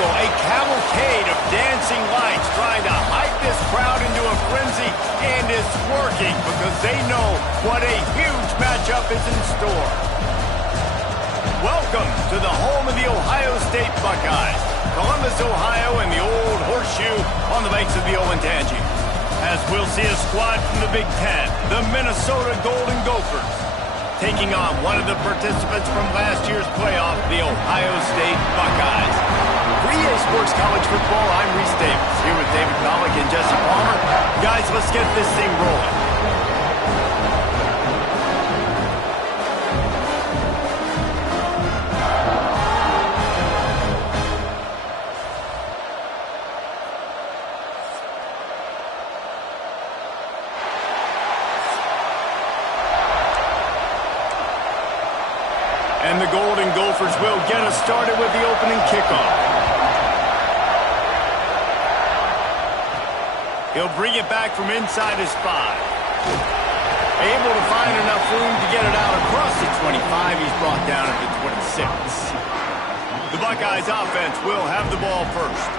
spectacle, a cavalcade of dancing lights trying to hype this crowd into a frenzy, and it's working because they know what a huge matchup is in store. Welcome to the home of the Ohio State Buckeyes, Columbus, Ohio, and the old horseshoe on the banks of the Olentangy. As we'll see a squad from the Big Ten, the Minnesota Golden Gophers, taking on one of the participants from last year's playoff, the Ohio State Buckeyes. For EA Sports College Football, I'm Reese Davis, here with David Pollack and Jesse Palmer. Guys, let's get this thing rolling. And the Golden Gophers will get us started with the opening kickoff. He'll bring it back from inside his 5. Able to find enough room to get it out across the 25. He's brought down at the 26. The Buckeyes offense will have the ball first.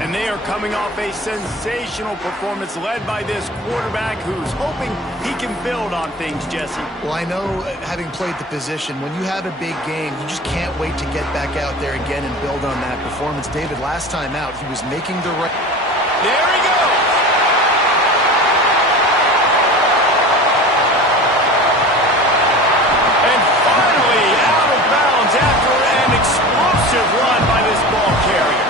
And they are coming off a sensational performance led by this quarterback who's hoping he can build on things, Jesse. Well, I know, having played the position, when you have a big game, you just can't wait to get back out there again and build on that performance. David, last time out, he was making the right... There he goes! And finally out of bounds after an explosive run by this ball carrier.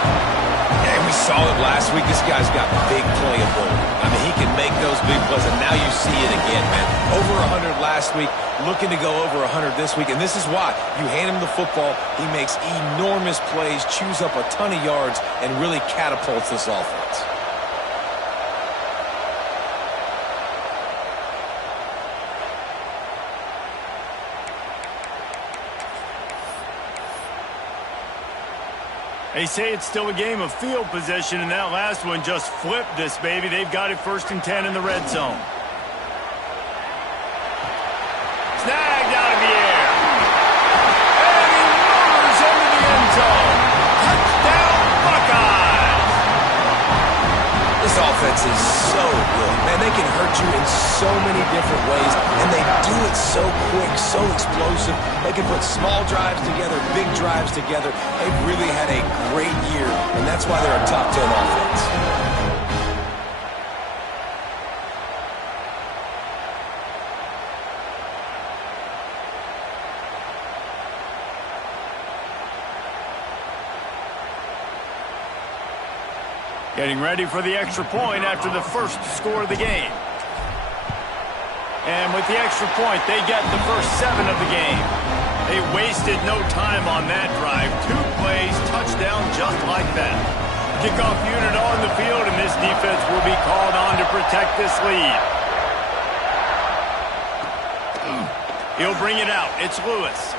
We saw it last week. This guy's got big playability. I mean, he can make those big plays, and now you see it again, man. Over 100 last week, looking to go over 100 this week, and this is why. You hand him the football, he makes enormous plays, chews up a ton of yards, and really catapults this offense. They say it's still a game of field position, and that last one just flipped this baby. They've got it 1st and 10 in the red zone. Snagged out of the air. And he roars into the end zone. Touchdown, Buckeyes! This offense is so good. Man, they can hurt you in so many different ways, and they do it so quick, so explosive. They can put small drives together, big drives together. They've really had a great year, and that's why they're a top 10 offense. Getting ready for the extra point after the first score of the game. And with the extra point, they get the first 7 of the game. They wasted no time on that drive. 2 plays, touchdown just like that. Kickoff unit on the field, and this defense will be called on to protect this lead. He'll bring it out. It's Lewis.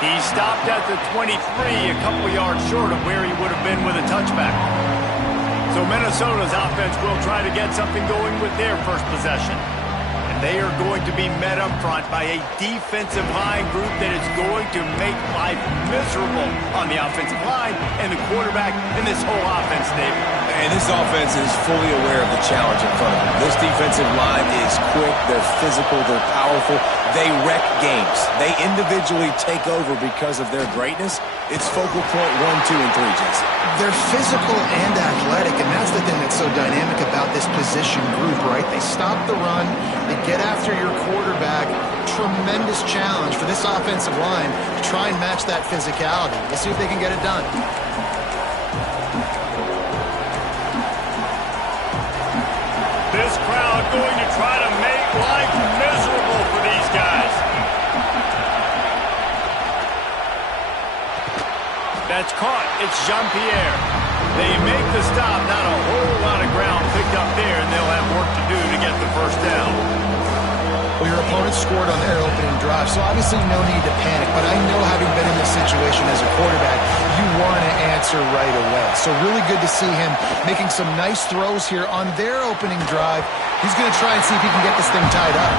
He stopped at the 23, a couple yards short of where he would have been with a touchback. So Minnesota's offense will try to get something going with their first possession. And they are going to be met up front by a defensive line group that is going to make life miserable on the offensive line and the quarterback and this whole offense, David. And this offense is fully aware of the challenge in front of them. This defensive line is quick, they're physical, they're powerful. They wreck games. They individually take over because of their greatness. It's focal point 1, 2, and 3, Jason. They're physical and athletic, and that's the thing that's so dynamic about this position group, right? They stop the run, they get after your quarterback. Tremendous challenge for this offensive line to try and match that physicality. Let's see if they can get it done. This crowd going to try to make life miserable for these guys. That's caught. It's Jean-Pierre. They make the stop. Not a whole lot of ground picked up there, and they'll have work to do to get the first down. Well, your opponent scored on their opening drive, so obviously no need to panic. But I know, having been in this situation as a quarterback, you want to answer right away. So really good to see him making some nice throws here on their opening drive. He's going to try and see if he can get this thing tied up.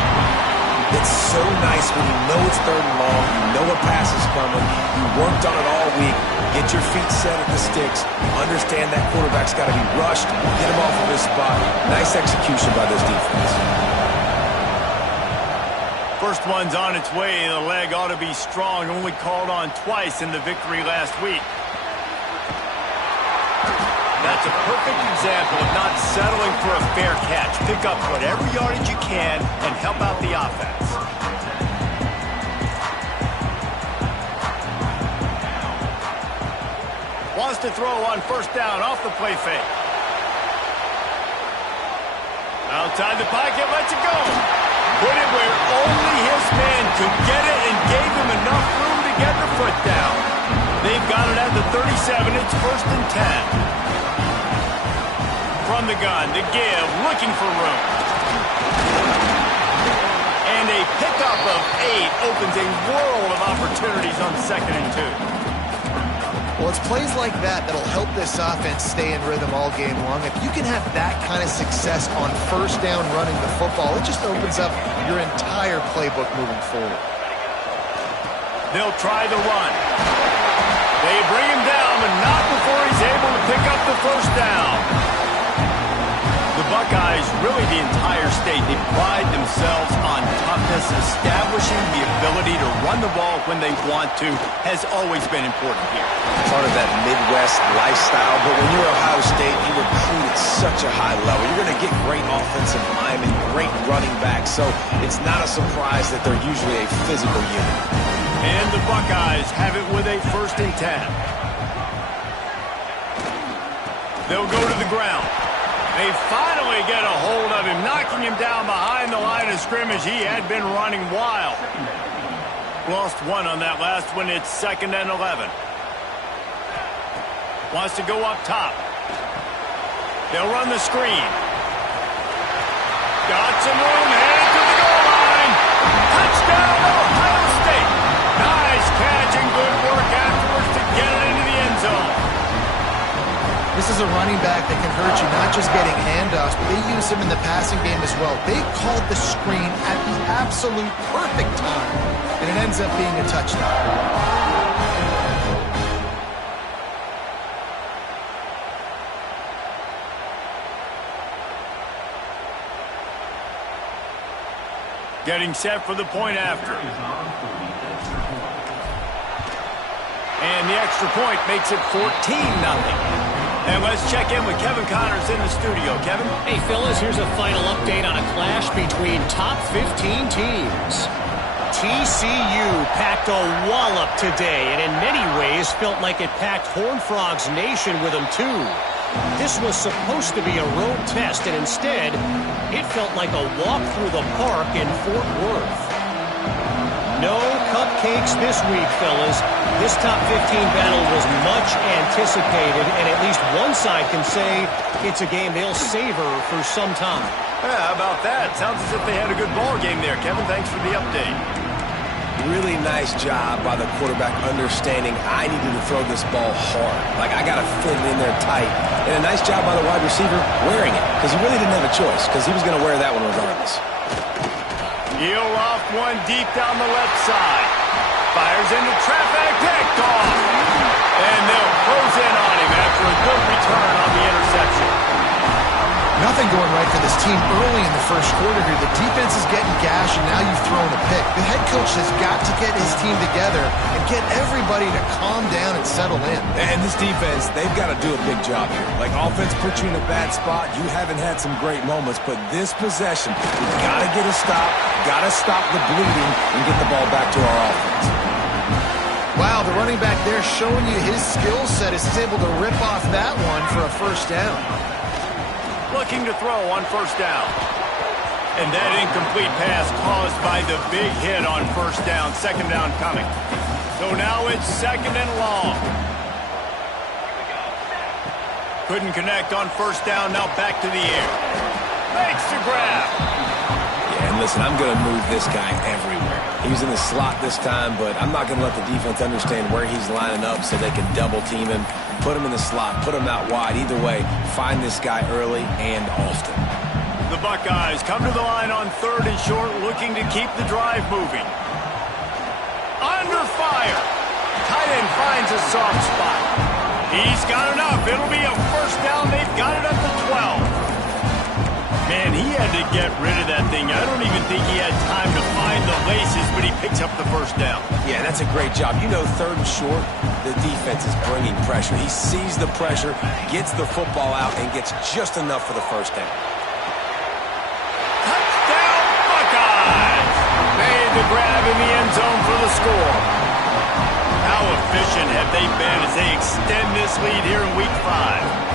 It's so nice when you know it's third and long, you know a pass is coming, you worked on it all week, get your feet set at the sticks, understand that quarterback's got to be rushed, get him off of his spot. Nice execution by this defense. First one's on its way. The leg ought to be strong. Only called on twice in the victory last week. That's a perfect example of not settling for a fair catch. Pick up whatever yardage you can and help out the offense. Wants to throw on first down off the play fake. Outside the pocket, lets it go. Put it where only his man could get it and gave him enough room to get the foot down. They've got it at the 37. It's 1st and 10. From the gun, to give, looking for room. And a pickup of 8 opens a world of opportunities on 2nd and 2. Well, it's plays like that that'll help this offense stay in rhythm all game long. If you can have that kind of success on first down running the football, it just opens up your entire playbook moving forward. They'll try the run. They bring him down, but not before he's able to pick up the first down. The Buckeyes, really the entire state, they pride themselves on toughness. Establishing the ability to run the ball when they want to has always been important here. Part of that Midwest lifestyle, but when you're Ohio State, you recruit at such a high level. You're going to get great offensive linemen, great running backs, so it's not a surprise that they're usually a physical unit. And the Buckeyes have it with a 1st and 10. They'll go to the ground. They finally get a hold of him, knocking him down behind the line of scrimmage. He had been running wild. Lost 1 on that last one. It's 2nd and 11. Wants to go up top. They'll run the screen. Got some room, headed to the goal line. Touchdown, Ohio State. Nice catch and good work afterwards to get it into the end zone. This is a running back that can hurt you, not just getting handoffs, but they use him in the passing game as well. They called the screen at the absolute perfect time, and it ends up being a touchdown. Getting set for the point after. And the extra point makes it 14-0. And let's check in with Kevin Connors in the studio. Kevin? Hey, fellas, here's a final update on a clash between top 15 teams. TCU packed a wallop today, and in many ways felt like it packed Horned Frogs Nation with them, too. This was supposed to be a road test, and instead, it felt like a walk through the park in Fort Worth. No cupcakes this week, fellas. This top 15 battle was much anticipated, and at least one side can say it's a game they'll savor for some time. Yeah, how about that? Sounds as if they had a good ball game there, Kevin. Thanks for the update. Really nice job by the quarterback understanding I needed to throw this ball hard. Like, I got to fit it in there tight. And a nice job by the wide receiver wearing it, because he really didn't have a choice, because he was going to wear that one regardless. He'll off one deep down the left side. Fires into traffic, picked off. And they'll close in on him after a good return on the interception. Nothing going right for this team early in the first quarter here. The defense is getting gashed, and now you've thrown a pick. The head coach has got to get his team together and get everybody to calm down and settle in. And this defense, they've got to do a big job here. Like, offense put you in a bad spot. You haven't had some great moments, but this possession, we've got to get a stop, got to stop the bleeding, and get the ball back to our offense. Wow, the running back there showing you his skill set as he's able to rip off that one for a first down. Looking to throw on first down. And that incomplete pass caused by the big hit on first down. 2nd down coming. So now it's 2nd and long. Couldn't connect on first down. Now back to the air. Makes the grab. Yeah, and listen, I'm going to move this guy everywhere. He's in the slot this time, but I'm not going to let the defense understand where he's lining up so they can double team him. Put him in the slot, put him out wide. Either way, find this guy early and often. The Buckeyes come to the line on 3rd and short, looking to keep the drive moving. Under fire. Tight end finds a soft spot. He's got enough. It'll be a first down. They've got it up to 12. Man, he had to get rid of that thing. I don't even think he had time to find the laces, but he picks up the first down. Yeah, that's a great job. You know, 3rd and short, the defense is bringing pressure. He sees the pressure, gets the football out, and gets just enough for the first down. Touchdown, Buckeyes! Made the grab in the end zone for the score. How efficient have they been as they extend this lead here in Week 5?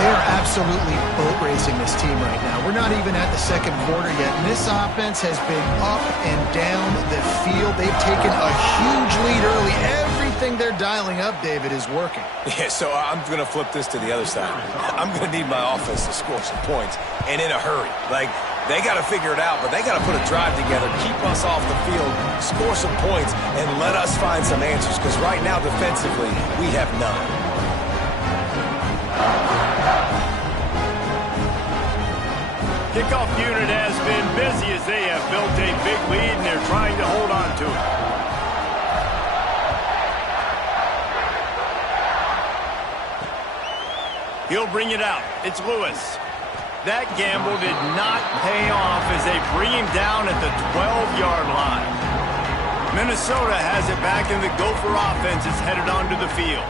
They are absolutely boat racing this team right now. We're not even at the second quarter yet, and this offense has been up and down the field. They've taken a huge lead early. Everything they're dialing up, David, is working. Yeah, so I'm going to flip this to the other side. I'm going to need my offense to score some points, and in a hurry. Like, they got to figure it out, but they got to put a drive together, keep us off the field, score some points, and let us find some answers, because right now, defensively, we have none. Kickoff unit has been busy as they have built a big lead, and they're trying to hold on to it. He'll bring it out. It's Lewis. That gamble did not pay off as they bring him down at the 12-yard line. Minnesota has it back, and the Gopher offense is headed onto the field.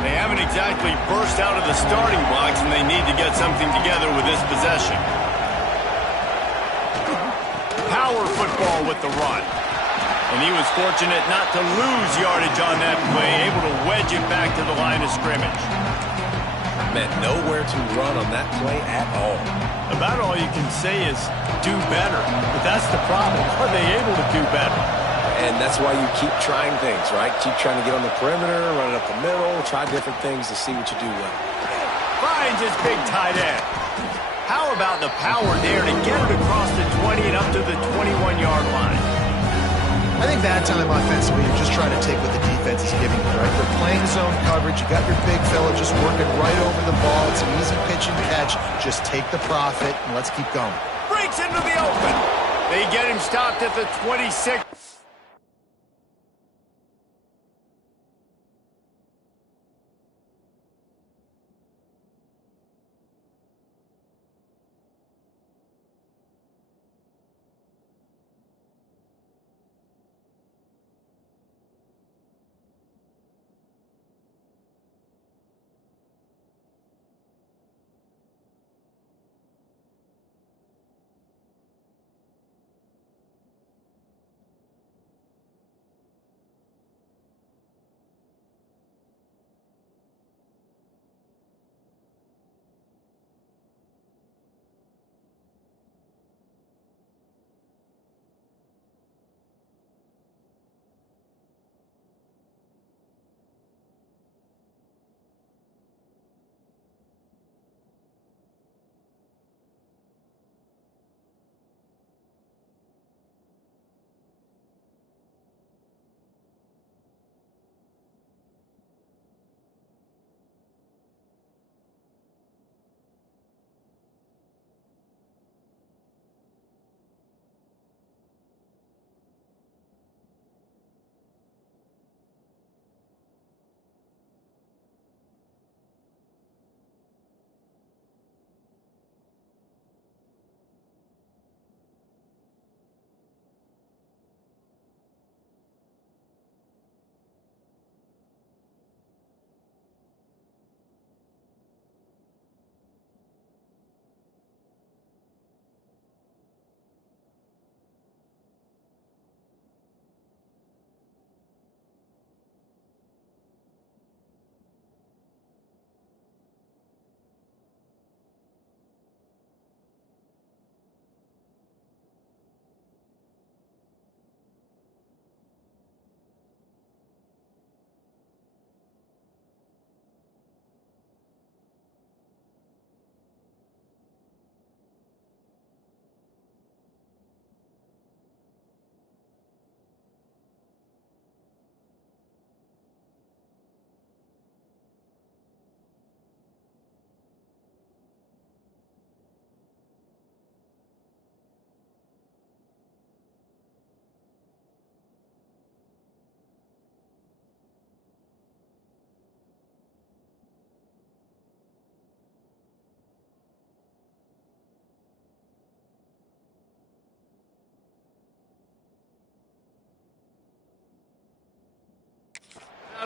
They haven't exactly burst out of the starting blocks, and they need to get something together with this possession. Power football with the run. And he was fortunate not to lose yardage on that play, able to wedge it back to the line of scrimmage. Man, nowhere to run on that play at all. About all you can say is do better. But that's the problem. Are they able to do better? And that's why you keep trying things, right? Keep trying to get on the perimeter, run it up the middle, try different things to see what you do well. Finds his big tight end. How about the power there to get it across the 20 and up to the 21-yard line? I think that time offensively, you're just trying to take what the defense is giving you, right? They're playing zone coverage. You got your big fella just working right over the ball. It's an easy pitch and catch. Just take the profit, and let's keep going. Breaks into the open. They get him stopped at the 26.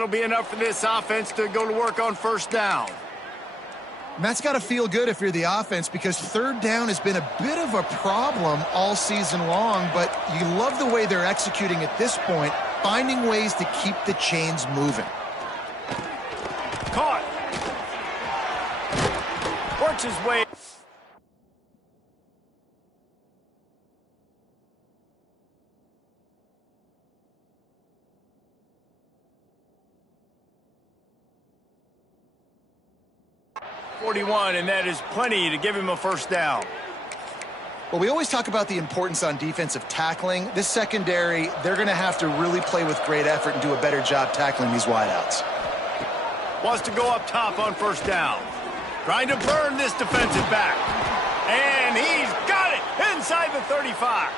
that'll be enough for this offense to go to work on first down. And that's got to feel good if you're the offense, because third down has been a bit of a problem all season long, but you love the way they're executing at this point, finding ways to keep the chains moving. Caught. Works his way. .41, and that is plenty to give him a first down. Well, we always talk about the importance on defensive tackling. This secondary, they're going to have to really play with great effort and do a better job tackling these wideouts. Wants to go up top on first down. Trying to burn this defensive back. And he's got it inside the 35.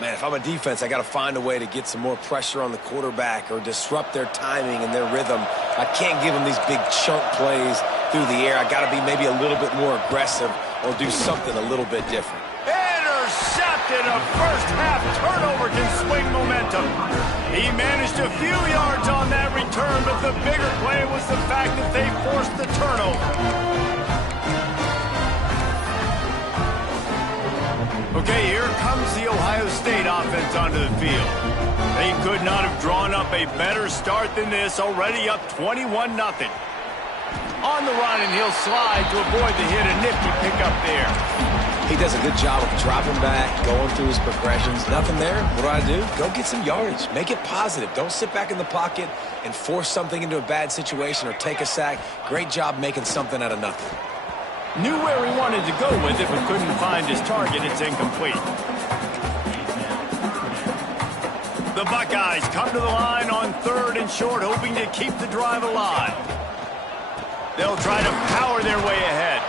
Man, if I'm a defense, I got to find a way to get some more pressure on the quarterback or disrupt their timing and their rhythm. I can't give them these big chunk plays through the air. I got to be maybe a little bit more aggressive or do something a little bit different. Intercepted. A first half turnover can swing momentum. He managed a few yards on that return, but the bigger play was the fact that they forced the turnover. Okay, here comes the Ohio State offense onto the field. They could not have drawn up a better start than this, already up 21-0. On the run, and he'll slide to avoid the hit. A nifty pickup there. He does a good job of dropping back, going through his progressions. Nothing there. What do? Go get some yardage. Make it positive. Don't sit back in the pocket and force something into a bad situation or take a sack. Great job making something out of nothing. Knew where he wanted to go with it, but couldn't find his target. It's incomplete. The Buckeyes come to the line on 3rd and short, hoping to keep the drive alive. They'll try to power their way ahead.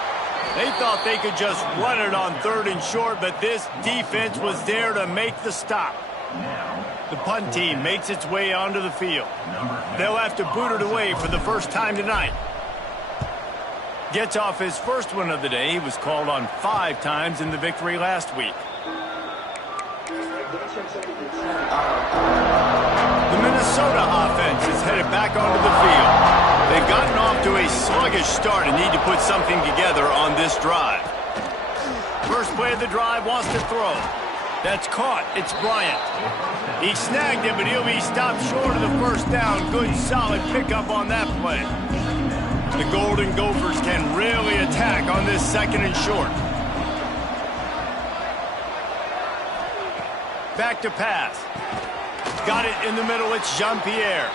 They thought they could just run it on 3rd and short, but this defense was there to make the stop. The punt team makes its way onto the field. They'll have to boot it away for the first time tonight. Gets off his first one of the day. He was called on 5 times in the victory last week. The Minnesota offense is headed back onto the field. They've gotten off to a sluggish start and need to put something together on this drive. First play of the drive, wants to throw. That's caught. It's Bryant. He snagged it, but he'll be stopped short of the first down. Good, solid pickup on that play. The Golden Gophers can really attack on this 2nd and short. Back to pass. Got it in the middle. It's Jean-Pierre.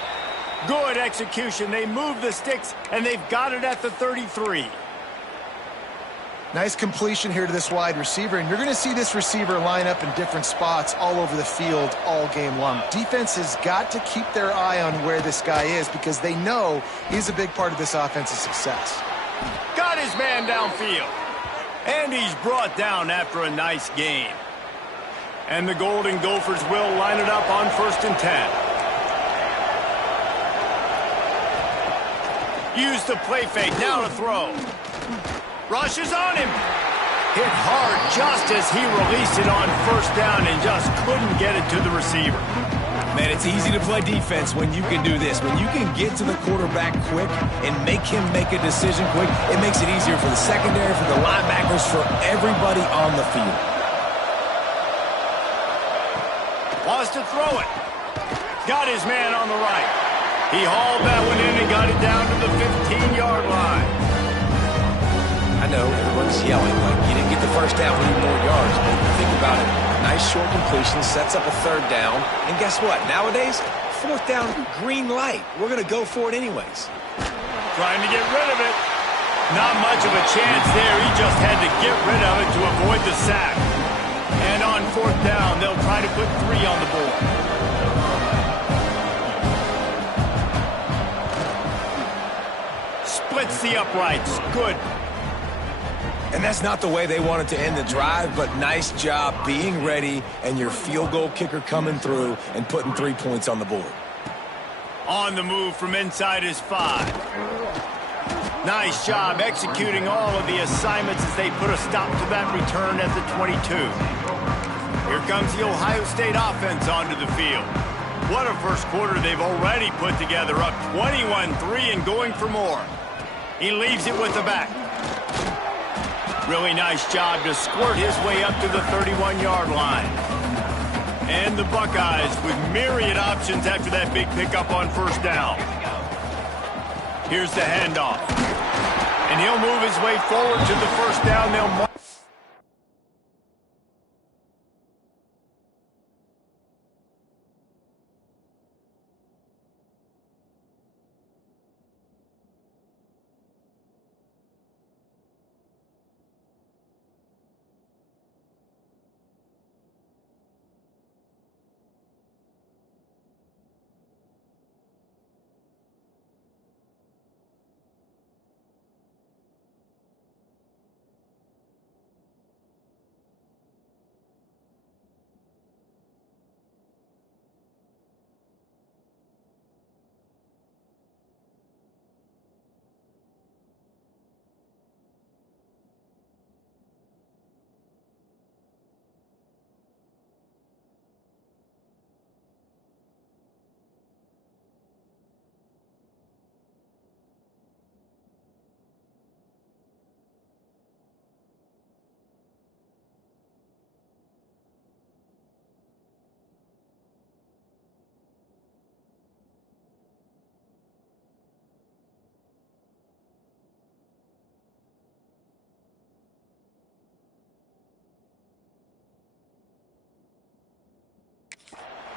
Good execution. They move the sticks, and they've got it at the 33. Nice completion here to this wide receiver, and you're going to see this receiver line up in different spots all over the field all game long. Defense has got to keep their eye on where this guy is because they know he's a big part of this offense's success. Got his man downfield, and he's brought down after a nice gain. And the Golden Gophers will line it up on 1st and 10. Use the play fake, now to throw. Rushes on him. Hit hard just as he released it on first down and just couldn't get it to the receiver. Man, it's easy to play defense when you can do this. When you can get to the quarterback quick and make him make a decision quick, it makes it easier for the secondary, for the linebackers, for everybody on the field. Wants to throw it. Got his man on the right. He hauled that one in and got it down to the 15-yard line. I know everyone's yelling like you didn't get the first down, we need more yards. But think about it. Nice short completion, sets up a 3rd down. And guess what? Nowadays, 4th down, green light. We're going to go for it anyways. Trying to get rid of it. Not much of a chance there. He just had to get rid of it to avoid the sack. And on 4th down, they'll try to put 3 on the board. Splits the uprights. Good. And that's not the way they wanted to end the drive, but nice job being ready and your field goal kicker coming through and putting 3 points on the board. On the move from inside his 5. Nice job executing all of the assignments as they put a stop to that return at the 22. Here comes the Ohio State offense onto the field. What a first quarter they've already put together, up 21-3 and going for more. He leaves it with the back. Really nice job to squirt his way up to the 31-yard line. And the Buckeyes with myriad options after that big pickup on first down. Here's the handoff. And he'll move his way forward to the first down. They'll mark.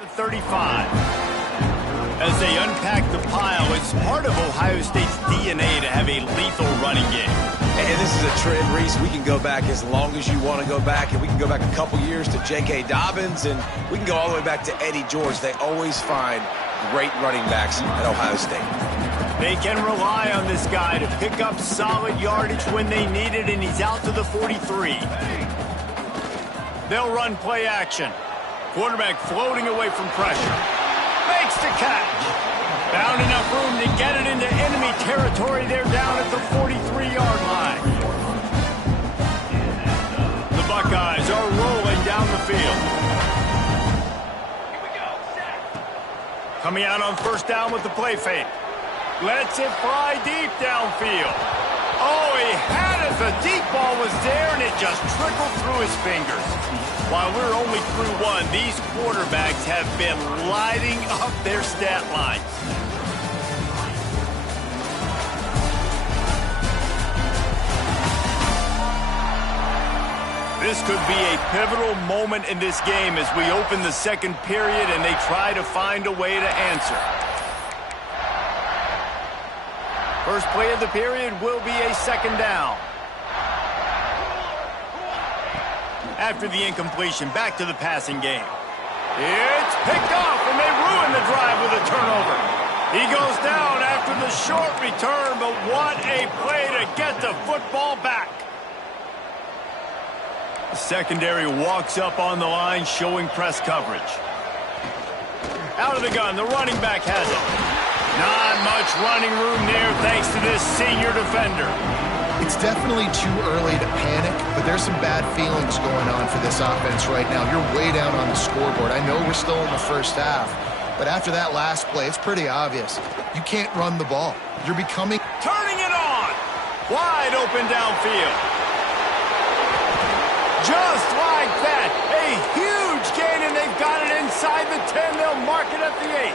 The 35. As they unpack the pile, it's part of Ohio State's DNA to have a lethal running game. And this is a trend, Reese. We can go back as long as you want to go back, and we can go back a couple years to J.K. Dobbins, and we can go all the way back to Eddie George. They always find great running backs at Ohio State. They can rely on this guy to pick up solid yardage when they need it, and he's out to the 43. They'll run play action. Quarterback floating away from pressure. Makes the catch. Found enough room to get it into enemy territory. They're down at the 43-yard line. The Buckeyes are rolling down the field. Coming out on first down with the play fake. Lets it fly deep downfield. Oh, he had it. The deep ball was there, and it just trickled through his fingers. While we're only through one, these quarterbacks have been lighting up their stat lines. This could be a pivotal moment in this game as we open the second period and they try to find a way to answer. First play of the period will be a second down. After the incompletion, back to the passing game. It's picked off, and they ruin the drive with a turnover. He goes down after the short return, but what a play to get the football back. The secondary walks up on the line, showing press coverage. Out of the gun, the running back has it. Not much running room there thanks to this senior defender. It's definitely too early to panic, but there's some bad feelings going on for this offense right now. You're way down on the scoreboard. I know we're still in the first half, but after that last play, it's pretty obvious. You can't run the ball. You're becoming... Turning it on! Wide open downfield. Just like that. A huge gain, and they've got it inside the 10. They'll mark it at the 8.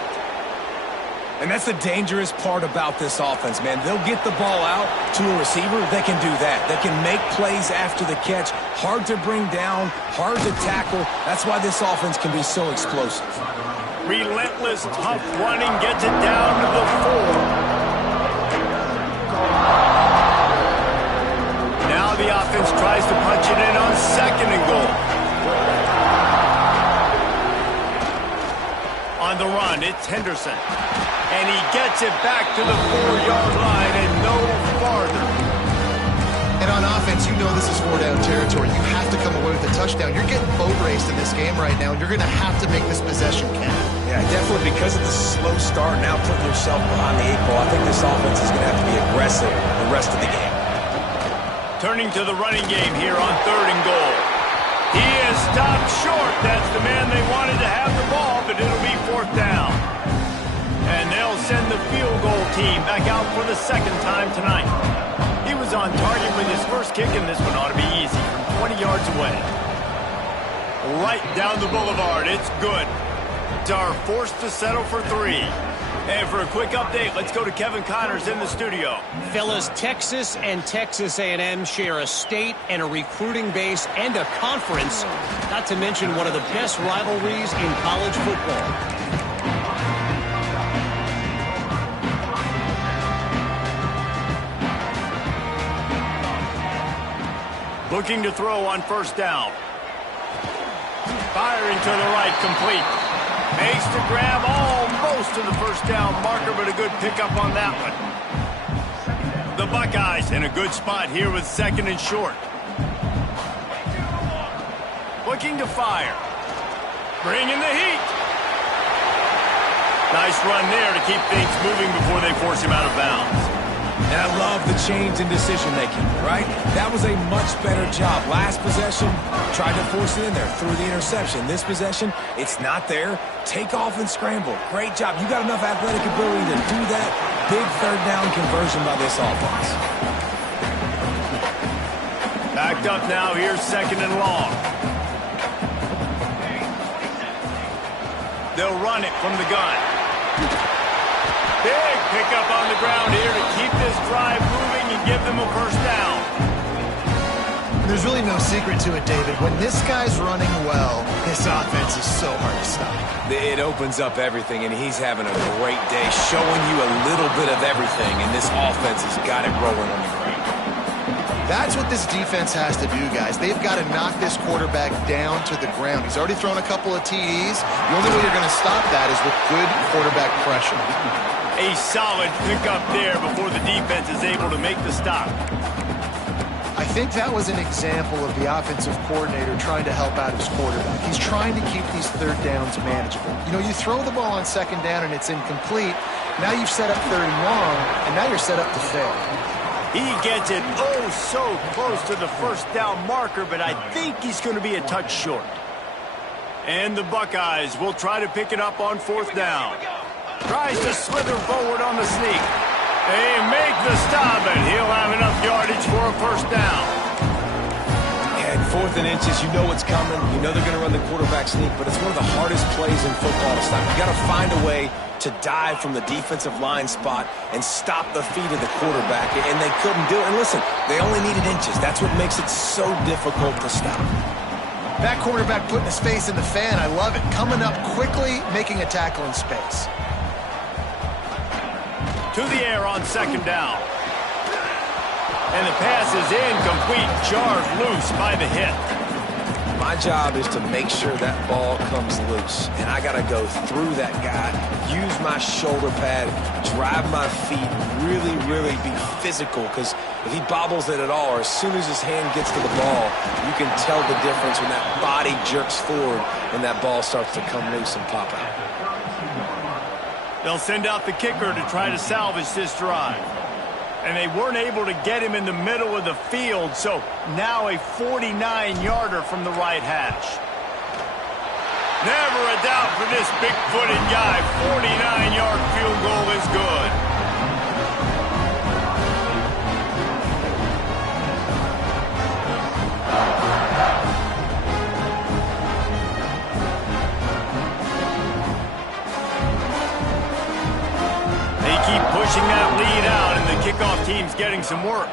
And that's the dangerous part about this offense, man. They'll get the ball out to a receiver. They can do that. They can make plays after the catch. Hard to bring down, hard to tackle. That's why this offense can be so explosive. Relentless, tough running gets it down to the 4. Now the offense tries to punch it in on second and goal. On the run, it's Henderson. And he gets it back to the 4-yard line and no farther. And on offense, you know this is 4-down territory. You have to come away with a touchdown. You're getting boat raced in this game right now, and you're going to have to make this possession count. Yeah, definitely because of the slow start, now putting yourself behind the 8 ball. I think this offense is going to have to be aggressive the rest of the game. Turning to the running game here on 3rd and goal. He is stopped short. That's the man they wanted to have the ball, but it'll be 4th down. And they'll send the field goal team back out for the 2nd time tonight. He was on target with his first kick, and this one ought to be easy from 20 yards away. Right down the boulevard. It's good. Are forced to settle for 3. And for a quick update, let's go to Kevin Connors in the studio. Fellas, Texas and Texas A&M share a state and a recruiting base and a conference, not to mention one of the best rivalries in college football. Looking to throw on 1st down. Firing to the right, complete. Makes the grab almost to the 1st down marker, but a good pickup on that one. The Buckeyes in a good spot here with 2nd and short. Looking to fire. Bringing the heat. Nice run there to keep things moving before they force him out of bounds. And I love the change in decision-making, right? That was a much better job. Last possession, tried to force it in there, threw the interception. This possession, it's not there. Take off and scramble. Great job. You got enough athletic ability to do that. Big 3rd down conversion by this offense. Backed up now. Here's 2nd and long. They'll run it from the gun. Big pickup on the ground here to keep this drive moving and give them a 1st down. There's really no secret to it, David. When this guy's running well, his offense is so hard to stop. It opens up everything, and he's having a great day, showing you a little bit of everything, and this offense has got it rolling on the ground. That's what this defense has to do, guys. They've got to knock this quarterback down to the ground. He's already thrown a couple of TDs. The only way you're going to stop that is with good quarterback pressure. A solid pickup there before the defense is able to make the stop. I think that was an example of the offensive coordinator trying to help out his quarterback. He's trying to keep these 3rd downs manageable. You know, you throw the ball on 2nd down and it's incomplete. Now you've set up 3rd and long, and now you're set up to fail. He gets it oh so close to the 1st down marker, but I think he's going to be a touch short. And the Buckeyes will try to pick it up on 4th down. Tries to slither forward on the sneak. They make the stop, and he'll have enough yardage for a 1st down. And 4th and inches, you know what's coming. You know they're going to run the quarterback sneak, but it's one of the hardest plays in football to stop. You got to find a way to dive from the defensive line spot and stop the feet of the quarterback, and they couldn't do it. And listen, they only needed inches. That's what makes it so difficult to stop. That quarterback putting his face in the fan, I love it. Coming up quickly, making a tackle in space. To the air on 2nd down. And the pass is incomplete. Jarred loose by the hit. My job is to make sure that ball comes loose. And I got to go through that guy, use my shoulder pad, drive my feet, really be physical. Because if he bobbles it at all, or as soon as his hand gets to the ball, you can tell the difference when that body jerks forward and that ball starts to come loose and pop out. They'll send out the kicker to try to salvage this drive. And they weren't able to get him in the middle of the field, so now a 49-yarder from the right hash. Never a doubt for this big-footed guy. 49-yard field goal is good. Keep pushing that lead out, and the kickoff team's getting some work.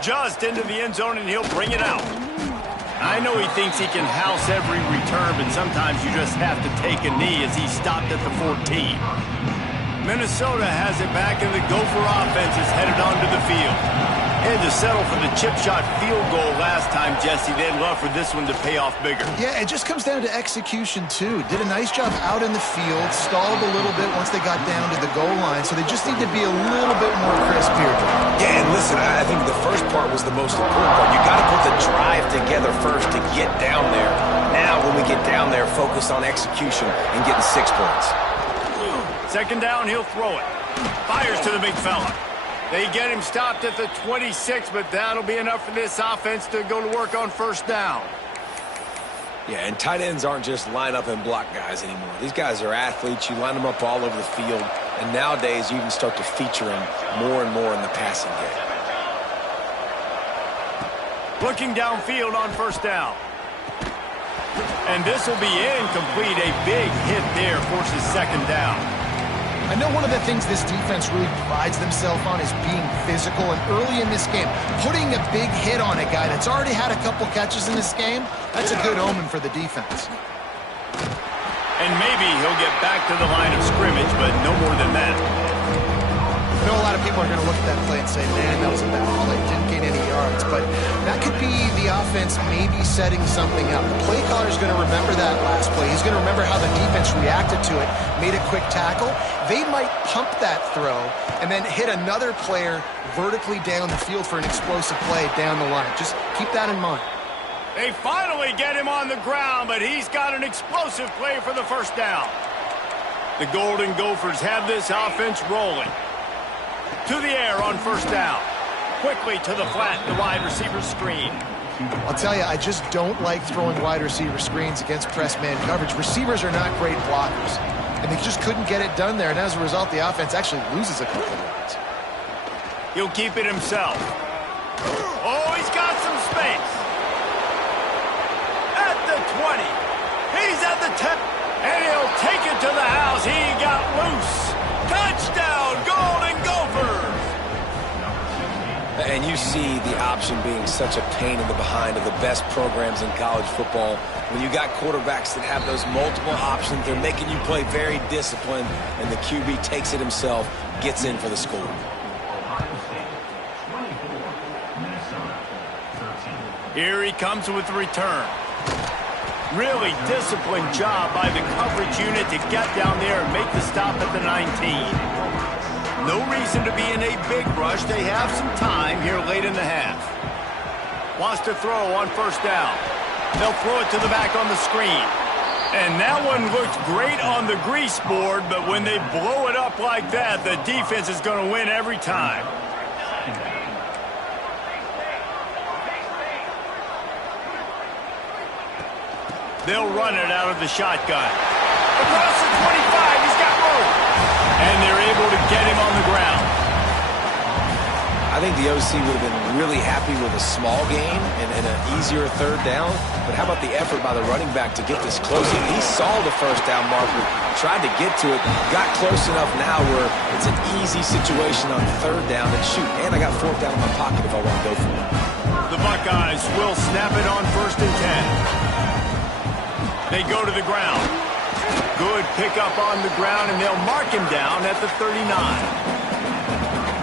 Just into the end zone, and he'll bring it out. I know he thinks he can house every return, but sometimes you just have to take a knee as he stopped at the 14. Minnesota has it back, and the Gopher offense is headed onto the field. Had to settle for the chip shot field goal last time, Jesse. They'd love for this one to pay off bigger. Yeah, it just comes down to execution, too. Did a nice job out in the field, stalled a little bit once they got down to the goal line, so they just need to be a little bit more crisp here. Yeah, and listen, I think the first part was the most important part. You got to put the drive together first to get down there. Now, when we get down there, focus on execution, and getting 6 points. Second down, he'll throw it. Fires to the big fella. They get him stopped at the 26, but that'll be enough for this offense to go to work on first down. Yeah, and tight ends aren't just line up and block guys anymore. These guys are athletes. You line them up all over the field, and nowadays you even start to feature them more and more in the passing game. Looking downfield on first down. And this will be incomplete. A big hit there forces second down. I know one of the things this defense really prides themselves on is being physical, and early in this game, putting a big hit on a guy that's already had a couple catches in this game, that's a good omen for the defense. And maybe he'll get back to the line of scrimmage, but no more than that. I know a lot of people are going to look at that play and say, man, that was a bad play, didn't gain any yards, but that could be the offense maybe setting something up. The play caller is going to remember that last play. He's going to remember how the defense reacted to it, made a quick tackle. They might pump that throw and then hit another player vertically down the field for an explosive play down the line. Just keep that in mind. They finally get him on the ground, but he's got an explosive play for the first down. The Golden Gophers have this offense rolling. To the air on first down. Quickly to the flat, the wide receiver screen. I'll tell you, I just don't like throwing wide receiver screens against press man coverage. Receivers are not great blockers, and they just couldn't get it done there, and as a result, the offense actually loses a couple of yards. He'll keep it himself. Oh, he's got some space. At the 20. He's at the 10. And he'll take it to the house. He got loose. Touchdown, Golden Gophers! And you see the option being such a pain in the behind of the best programs in college football. When you got quarterbacks that have those multiple options, they're making you play very disciplined, and the QB takes it himself, gets in for the score. Here he comes with the return. Really disciplined job by the coverage unit to get down there and make the stop at the 19. No reason to be in a big rush. They have some time here late in the half. Wants to throw on first down. They'll throw it to the back on the screen. And that one looked great on the grease board, but when they blow it up like that, the defense is going to win every time. They'll run it out of the shotgun. Across the 25, he's got room. And they're able to get him on the ground. I think the OC would have been really happy with a small gain and an easier third down. But how about the effort by the running back to get this close? He saw the first down marker, tried to get to it, got close enough now where it's an easy situation on third down. And shoot, and I got fourth down in my pocket if I want to go for it. The Buckeyes will snap it on 1st and 10. They go to the ground. Good pickup on the ground, and they'll mark him down at the 39.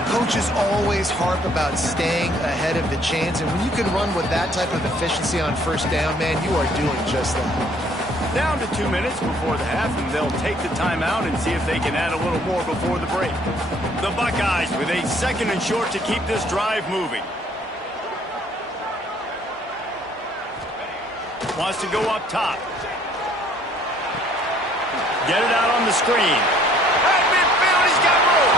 Coaches always harp about staying ahead of the chains, and when you can run with that type of efficiency on first down, man, you are doing just that. Down to 2 minutes before the half, and they'll take the timeout and see if they can add a little more before the break. The Buckeyes with a 2nd and short to keep this drive moving. Wants to go up top. Get it out on the screen. At midfield, he's got room.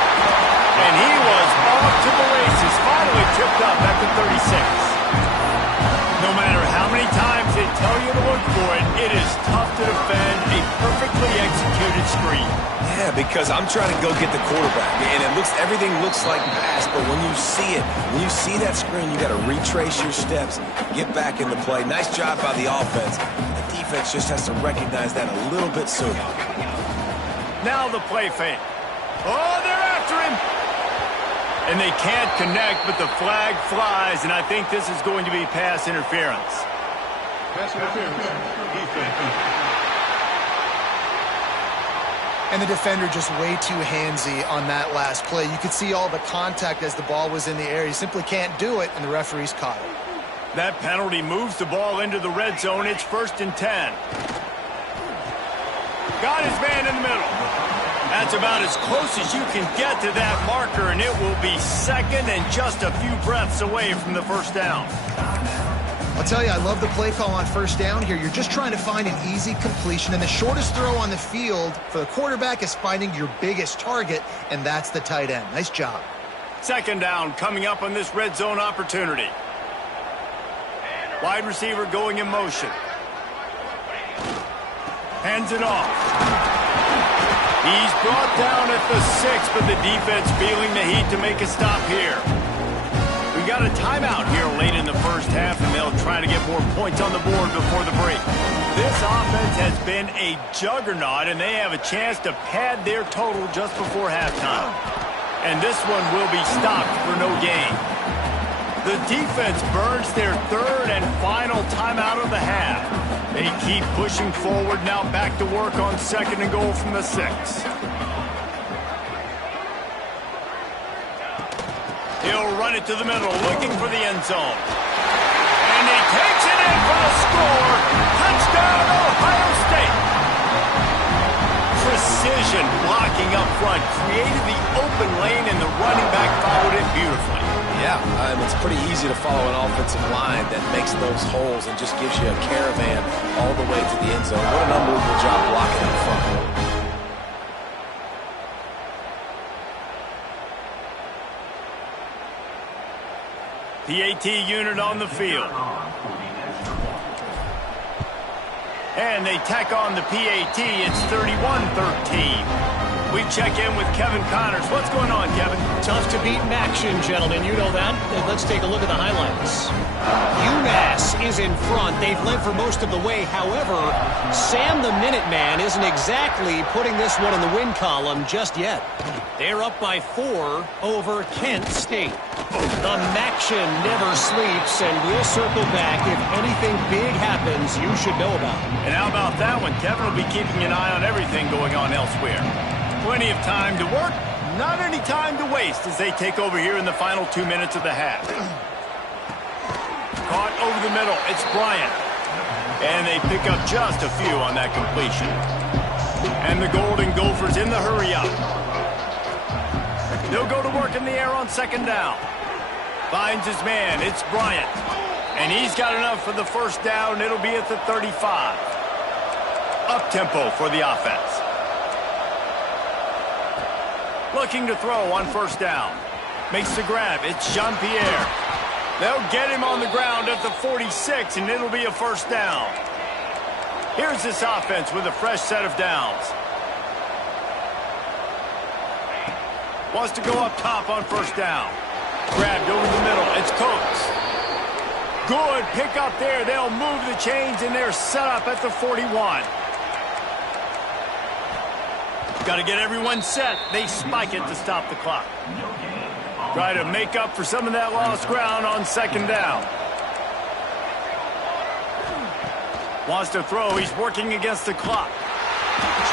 And he was off to the races, finally tipped up at the 36. No matter how many times they tell you to look for it, it is tough to defend a perfectly executed screen. Yeah, because I'm trying to go get the quarterback, and everything looks like pass, but when you see it, when you see that screen, you got to retrace your steps, get back in the play. Nice job by the offense. The defense just has to recognize that a little bit sooner. Now the play fake. Oh, they're after him. And they can't connect, but the flag flies, and I think this is going to be pass interference. Pass interference. Defense. And the defender just way too handsy on that last play. You could see all the contact as the ball was in the air. He simply can't do it, and the referee's caught it. That penalty moves the ball into the red zone. It's 1st and 10. Got his man in the middle. That's about as close as you can get to that marker, and it will be 2nd and just a few breaths away from the first down. I'll tell you, I love the play call on first down here. You're just trying to find an easy completion, and the shortest throw on the field for the quarterback is finding your biggest target, and that's the tight end. Nice job. Second down coming up on this red zone opportunity. Wide receiver going in motion. Hands it off. He's brought down at the 6, but the defense feeling the heat to make a stop here. We got a timeout here late in the first half, and they'll try to get more points on the board before the break. This offense has been a juggernaut, and they have a chance to pad their total just before halftime. And this one will be stopped for no gain. The defense burns their third and final timeout of the half. They keep pushing forward, now back to work on second and goal from the 6. He'll run it to the middle, looking for the end zone. And he takes it in for the score. Touchdown, Ohio State. Precision blocking up front created the open lane, and the running back followed it beautifully. Yeah, it's pretty easy to follow an offensive line that makes those holes and just gives you a caravan all the way to the end zone. What an unbelievable job blocking up front. PAT unit on the field. And they tack on the PAT. It's 31-13. We check in with Kevin Connors. What's going on, Kevin? Tough to beat in action, gentlemen. You know that. Let's take a look at the highlights. UMass is in front. They've led for most of the way. However, Sam the Minuteman isn't exactly putting this one in the win column just yet. They're up by 4 over Kent State. The Maction never sleeps, and we'll circle back. If anything big happens, you should know about it. And how about that one? Kevin will be keeping an eye on everything going on elsewhere. Plenty of time to work, not any time to waste as they take over here in the final 2 minutes of the half. Caught over the middle, it's Bryant. And they pick up just a few on that completion. And the Golden Gophers in the hurry-up. They'll go to work in the air on second down. Finds his man, it's Bryant. And he's got enough for the first down. It'll be at the 35. Up-tempo for the offense. Looking to throw on first down. Makes the grab. It's Jean-Pierre. They'll get him on the ground at the 46, and it'll be a first down. Here's this offense with a fresh set of downs. Wants to go up top on first down. Grabbed over the middle. It's Coates. Good pick up there. They'll move the chains, and they're set up at the 41. Got to get everyone set. They spike it to stop the clock. Try to make up for some of that lost ground on second down. Wants to throw. He's working against the clock.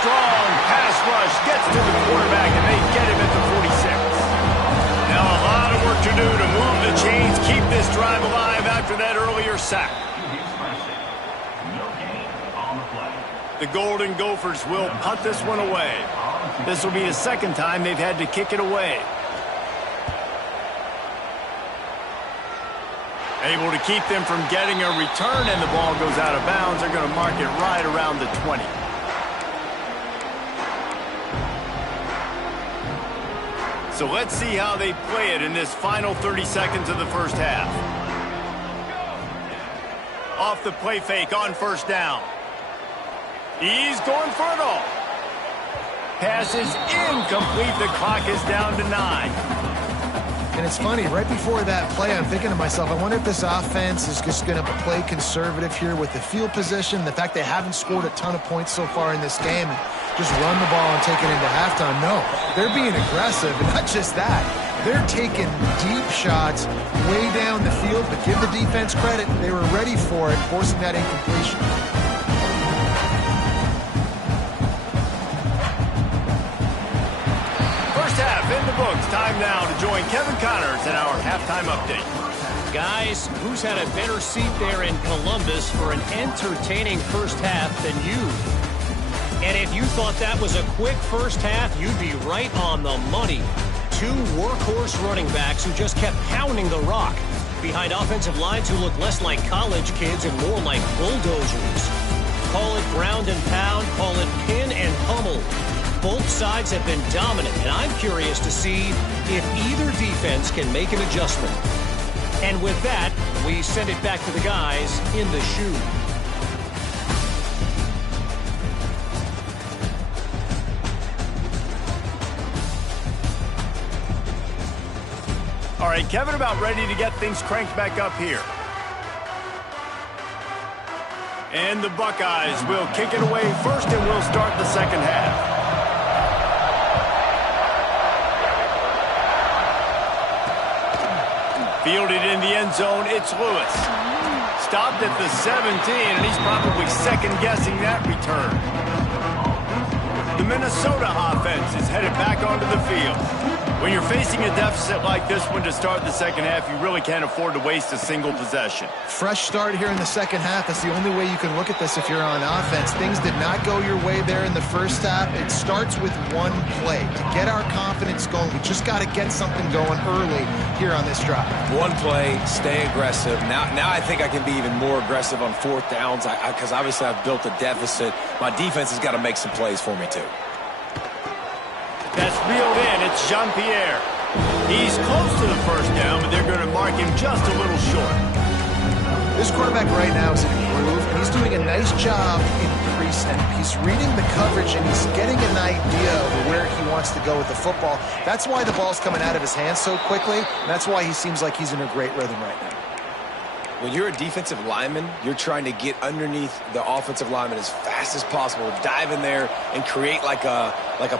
Strong pass rush. Gets to the quarterback, and they get him at the 46. Now a lot of work to do to move the chains, keep this drive alive after that earlier sack. The Golden Gophers will punt this one away. This will be the second time they've had to kick it away. Able to keep them from getting a return, and the ball goes out of bounds. They're going to mark it right around the 20. So let's see how they play it in this final 30 seconds of the first half. Off the play fake on first down. He's going for it all. Pass is incomplete. The clock is down to 9. And it's funny, right before that play, I'm thinking to myself, I wonder if this offense is just going to play conservative here with the field position, the fact they haven't scored a ton of points so far in this game, and just run the ball and take it into halftime. No, they're being aggressive, and not just that. They're taking deep shots way down the field, but give the defense credit. They were ready for it, forcing that incompletion. In the books, time now to join Kevin Connors in our halftime update. Guys, who's had a better seat there in Columbus for an entertaining first half than you? And if you thought that was a quick first half, you'd be right on the money. Two workhorse running backs who just kept pounding the rock. behind offensive lines who look less like college kids and more like bulldozers. Call it ground and pound, call it pin and pummel. Both sides have been dominant, and I'm curious to see if either defense can make an adjustment. And with that, we send it back to the guys in the shoe. All right, Kevin, about ready to get things cranked back up here. And the Buckeyes will kick it away first, and we'll start the second half. Fielded in the end zone, it's Lewis. Stopped at the 17, and he's probably second-guessing that return. The Minnesota offense is headed back onto the field. When you're facing a deficit like this one to start the second half, you really can't afford to waste a single possession. Fresh start here in the second half. That's the only way you can look at this if you're on offense. Things did not go your way there in the first half. It starts with one play. To get our confidence going, we just got to get something going early here on this drive. One play, stay aggressive. Now I think I can be even more aggressive on fourth downs because obviously I've built a deficit. My defense has got to make some plays for me too. That's reeled in. It's Jean-Pierre. He's close to the first down, but they're going to mark him just a little short. This quarterback right now is improved, and he's doing a nice job in pre-snap. He's reading the coverage, and he's getting an idea of where he wants to go with the football. That's why the ball's coming out of his hands so quickly, and that's why he seems like he's in a great rhythm right now. When you're a defensive lineman, you're trying to get underneath the offensive lineman as fast as possible, dive in there and create like a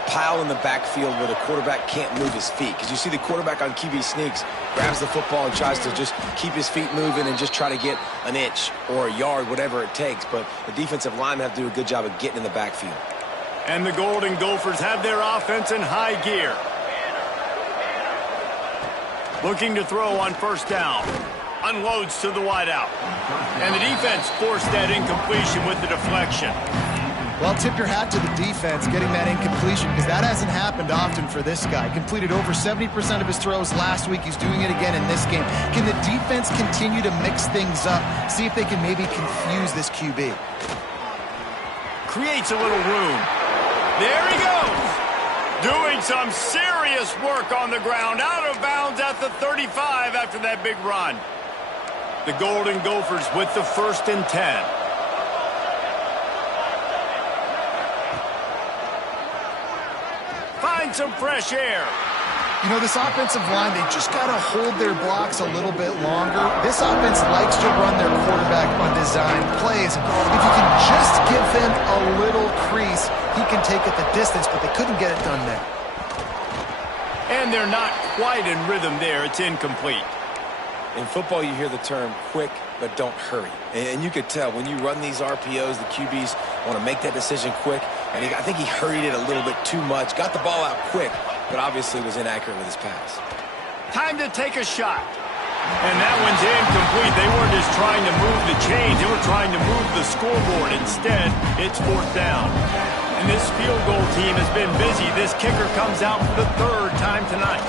pile in the backfield where the quarterback can't move his feet. Because you see the quarterback on QB sneaks, grabs the football and tries to just keep his feet moving and just try to get an inch or a yard, whatever it takes. But the defensive linemen have to do a good job of getting in the backfield. And the Golden Gophers have their offense in high gear. Looking to throw on first down. Unloads to the wideout. And the defense forced that incompletion with the deflection. Well, tip your hat to the defense getting that incompletion because that hasn't happened often for this guy. Completed over 70% of his throws last week. He's doing it again in this game. Can the defense continue to mix things up? See if they can maybe confuse this QB. Creates a little room. There he goes. Doing some serious work on the ground. Out of bounds at the 35 after that big run. The Golden Gophers with the 1st and 10. Find some fresh air. You know, this offensive line, they just got to hold their blocks a little bit longer. This offense likes to run their quarterback on design plays. If you can just give him a little crease, he can take it the distance, but they couldn't get it done there. And they're not quite in rhythm there. It's incomplete. In football, you hear the term quick, but don't hurry. And you could tell when you run these RPOs, the QBs want to make that decision quick. And I think he hurried it a little bit too much. Got the ball out quick, but obviously was inaccurate with his pass. Time to take a shot. And that one's incomplete. They weren't just trying to move the chains. They were trying to move the scoreboard. Instead, it's fourth down. And this field goal team has been busy. This kicker comes out for the 3rd time tonight.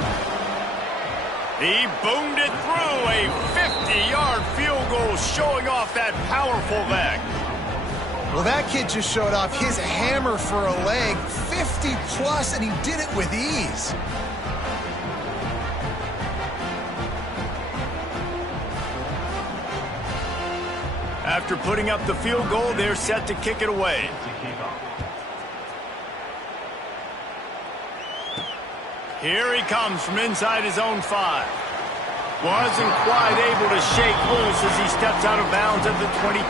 He boomed it through a 50-yard field goal, showing off that powerful leg. Well, that kid just showed off his hammer for a leg, 50-plus, and he did it with ease. After putting up the field goal, they're set to kick it away. Here he comes from inside his own 5. Wasn't quite able to shake loose as he steps out of bounds at the 22.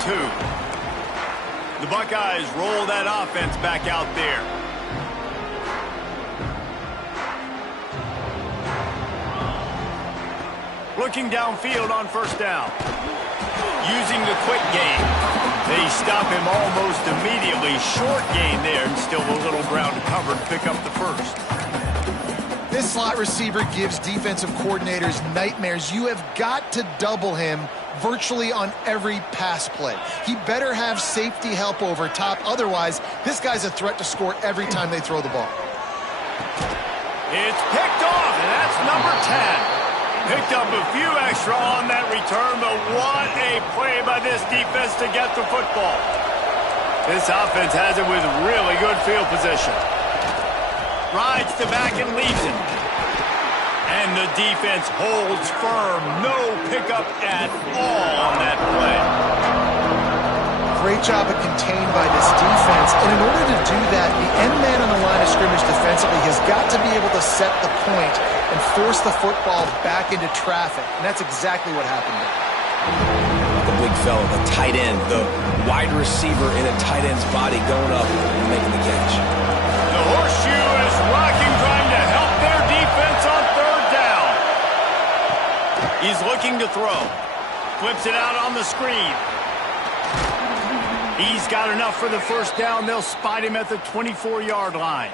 The Buckeyes roll that offense back out there. Looking downfield on first down. Using the quick game. They stop him almost immediately. Short gain there, and still a little ground to cover to pick up the first. This slot receiver gives defensive coordinators nightmares. You have got to double him virtually on every pass play. He better have safety help over top. Otherwise, this guy's a threat to score every time they throw the ball. It's picked off, and that's number 10. Picked up a few extra on that return, but what a play by this defense to get the football. This offense has it with really good field position. Rides to back and leaves it. And the defense holds firm. No pickup at all on that play. Great job of contained by this defense. And in order to do that, the end man on the line of scrimmage defensively has got to be able to set the point and force the football back into traffic. And that's exactly what happened there. The big fella, the tight end, the wide receiver in a tight end's body going up and making the catch. The horseshoe is rocking, trying to help their defense on third down. He's looking to throw. Flips it out on the screen. He's got enough for the first down. They'll spot him at the 24-yard line.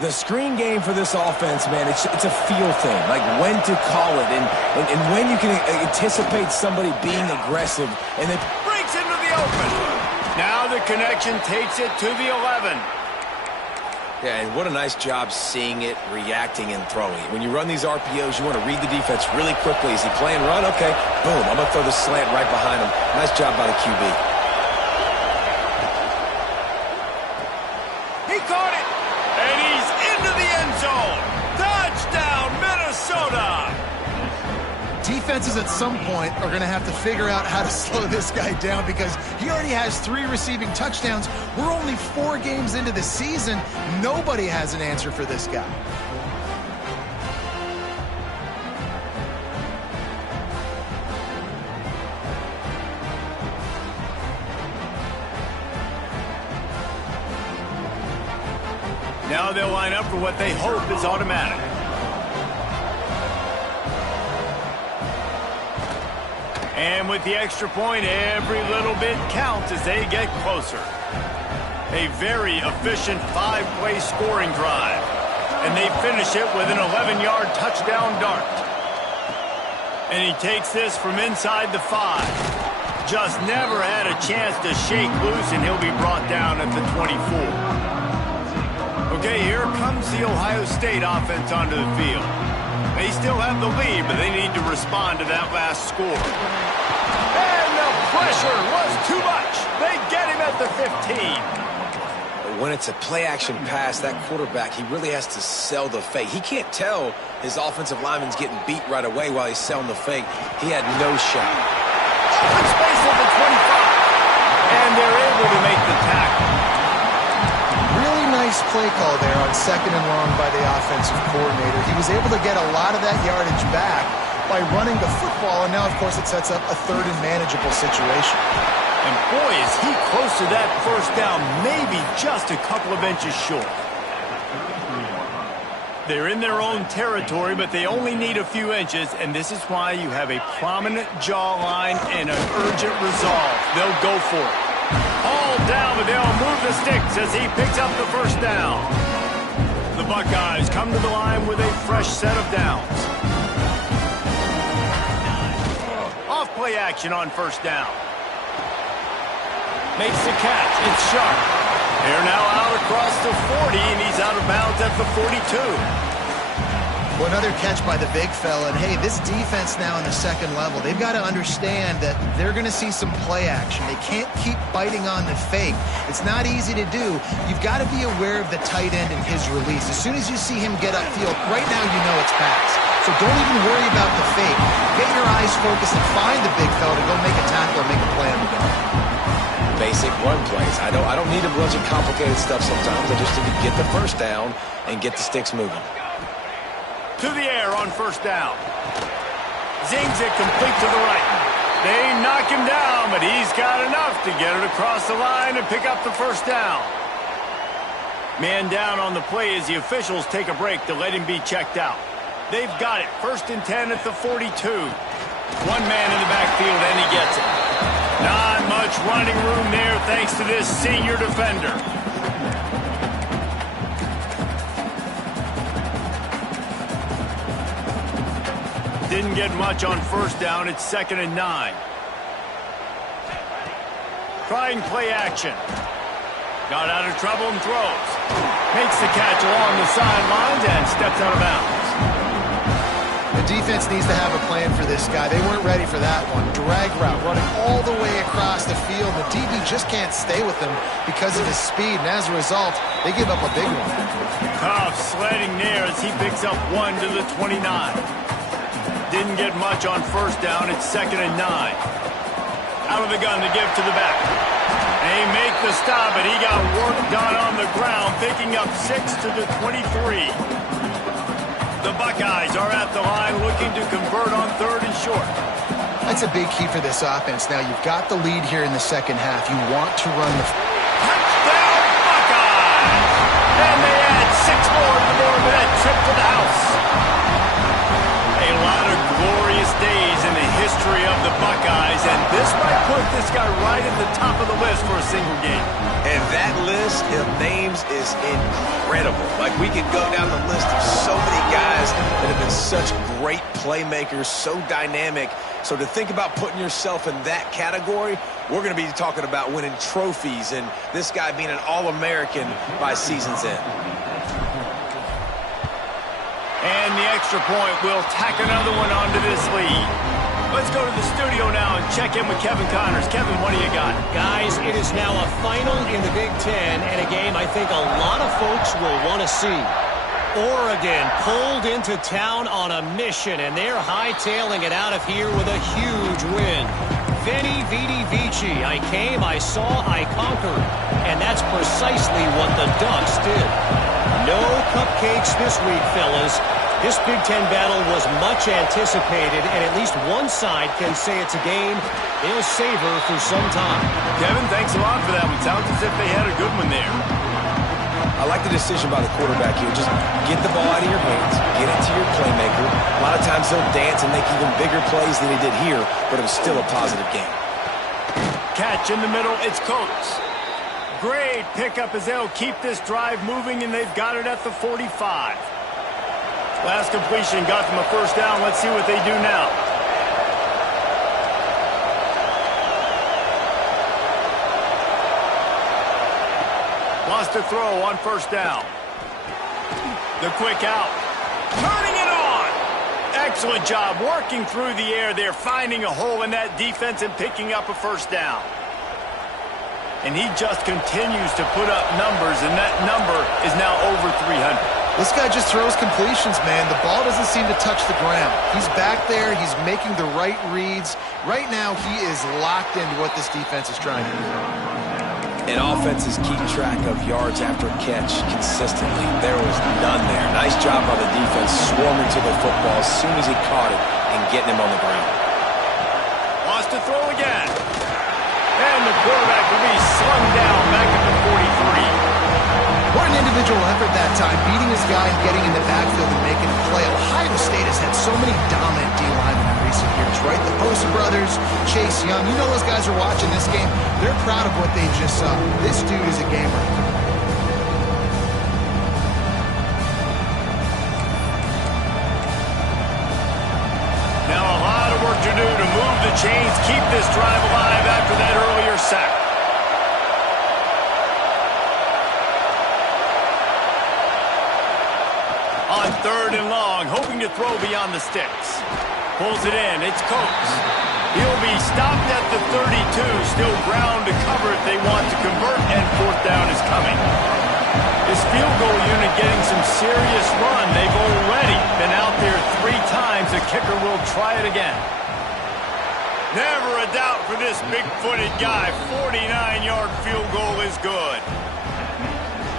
The screen game for this offense, man, it's a feel thing, like when to call it and when you can anticipate somebody being aggressive. And it breaks into the open. Now the connection takes it to the 11. Yeah, and what a nice job seeing it, reacting, and throwing. When you run these RPOs, you want to read the defense really quickly. Is he playing run? Okay, boom, I'm going to throw the slant right behind him. Nice job by the QB. He caught it, and he's into the end zone. Touchdown, Minnesota! Defenses at some point are going to have to figure out how to slow this guy down because he already has 3 receiving touchdowns. We're only 4 games into the season. Nobody has an answer for this guy. Now they'll line up for what they hope is automatic. And with the extra point, every little bit counts as they get closer. A very efficient 5-play scoring drive. And they finish it with an 11-yard touchdown dart. And he takes this from inside the 5. Just never had a chance to shake loose, and he'll be brought down at the 24. Okay, here comes the Ohio State offense onto the field. They still have the lead, but they need to respond to that last score. And the pressure was too much. They get him at the 15. When it's a play-action pass, that quarterback, he really has to sell the fake. He can't tell his offensive lineman's getting beat right away while he's selling the fake. He had no shot. Good space at the 25. And they're able to make the tackle. Really nice play call there on 2nd and long by the offensive coordinator. He was able to get a lot of that yardage back by running the football, and now, of course, it sets up a 3rd and manageable situation. And boy, is he close to that first down, maybe just a couple of inches short. They're in their own territory, but they only need a few inches, and this is why you have a prominent jawline and an urgent resolve. They'll go for it. All down, but they'll move the sticks as he picks up the first down. The Buckeyes come to the line with a fresh set of downs. Off play action on first down. Makes the catch. It's sharp. They're now out across the 40, and he's out of bounds at the 42. Well, another catch by the big fella. And, hey, this defense now in the 2nd level, they've got to understand that they're going to see some play action. They can't keep biting on the fake. It's not easy to do. You've got to be aware of the tight end and his release. As soon as you see him get upfield, right now you know it's pass. So don't even worry about the fake. Get your eyes focused and find the big fella to go make a tackle or make a play on the ball. Basic run plays. I don't need a bunch of complicated stuff sometimes. I just need to get the first down and get the sticks moving. To the air on first down. Zings it complete to the right. They knock him down, but he's got enough to get it across the line and pick up the first down. Man down on the play as the officials take a break to let him be checked out. They've got it. 1st and 10 at the 42. One man in the backfield, and he gets it. Not much running room there thanks to this senior defender. Didn't get much on first down. It's 2nd and 9. Trying play action. Got out of trouble and throws. Makes the catch along the sidelines and steps out of bounds. The defense needs to have a plan for this guy. They weren't ready for that one. Drag route running all the way across the field. The DB just can't stay with him because of his speed, and as a result, they give up a big one. Tough sledding there as he picks up 1 to the 29. Didn't get much on first down. It's 2nd and 9. Out of the gun to give to the back. They make the stop, but he got work done on the ground, picking up 6 to the 23. The Buckeyes are at the line looking to convert on 3rd and short. That's a big key for this offense. Now, you've got the lead here in the second half. You want to run the... Touchdown, Buckeyes! And they add 6 more to the board with that trip to the house. A lot of glorious days in the history of the Buckeyes, and this might put this guy right at the top of the list for a single game. And that list of names is incredible. Like, we could go down the list of so many guys that have been such great playmakers, so dynamic. So to think about putting yourself in that category, we're going to be talking about winning trophies and this guy being an All-American by season's end. And the extra point will tack another one onto this lead. Let's go to the studio now and check in with Kevin Connors. Kevin, what do you got? Guys, it is now a final in the Big Ten and a game I think a lot of folks will want to see. Oregon pulled into town on a mission, and they're hightailing it out of here with a huge win. Veni, Vidi, Vici. I came, I saw, I conquered. And that's precisely what the Ducks did. No cupcakes this week, fellas. This Big Ten battle was much anticipated, and at least one side can say it's a game they'll savor for some time. Kevin, thanks a lot for that one. Sounds as if they had a good one there. I like the decision by the quarterback here. Just get the ball out of your hands, get it to your playmaker. A lot of times they'll dance and make even bigger plays than he did here, but it was still a positive game. Catch in the middle, it's Coates. Great pickup as they'll keep this drive moving, and they've got it at the 45. Last completion got them a first down. Let's see what they do now. Wants to throw on first down. The quick out. Turning it on. Excellent job working through the air there, finding a hole in that defense and picking up a first down. And he just continues to put up numbers, and that number is now over 300. This guy just throws completions, man. The ball doesn't seem to touch the ground. He's back there. He's making the right reads. Right now, he is locked into what this defense is trying to do. And offenses keep track of yards after catch consistently. There was none there. Nice job by the defense swarming to the football as soon as he caught it and getting him on the ground. Wants to throw again. And the quarterback will be slung down back at the 43. What an individual effort that time, beating his guy and getting in the backfield and making a play. Ohio State has had so many dominant D-linemen in recent years, right? The Bosa brothers, Chase Young. You know those guys are watching this game. They're proud of what they just saw. This dude is a gamer. Now a lot of work to do to move the chains, keep this drive alive after that earlier sack. On 3rd and long, hoping to throw beyond the sticks. Pulls it in, it's Coates. He'll be stopped at the 32, still ground to cover if they want to convert, and 4th down is coming. This field goal unit getting some serious run. They've already been out there 3 times. The kicker will try it again. Never a doubt for this big-footed guy. 49-yard field goal is good.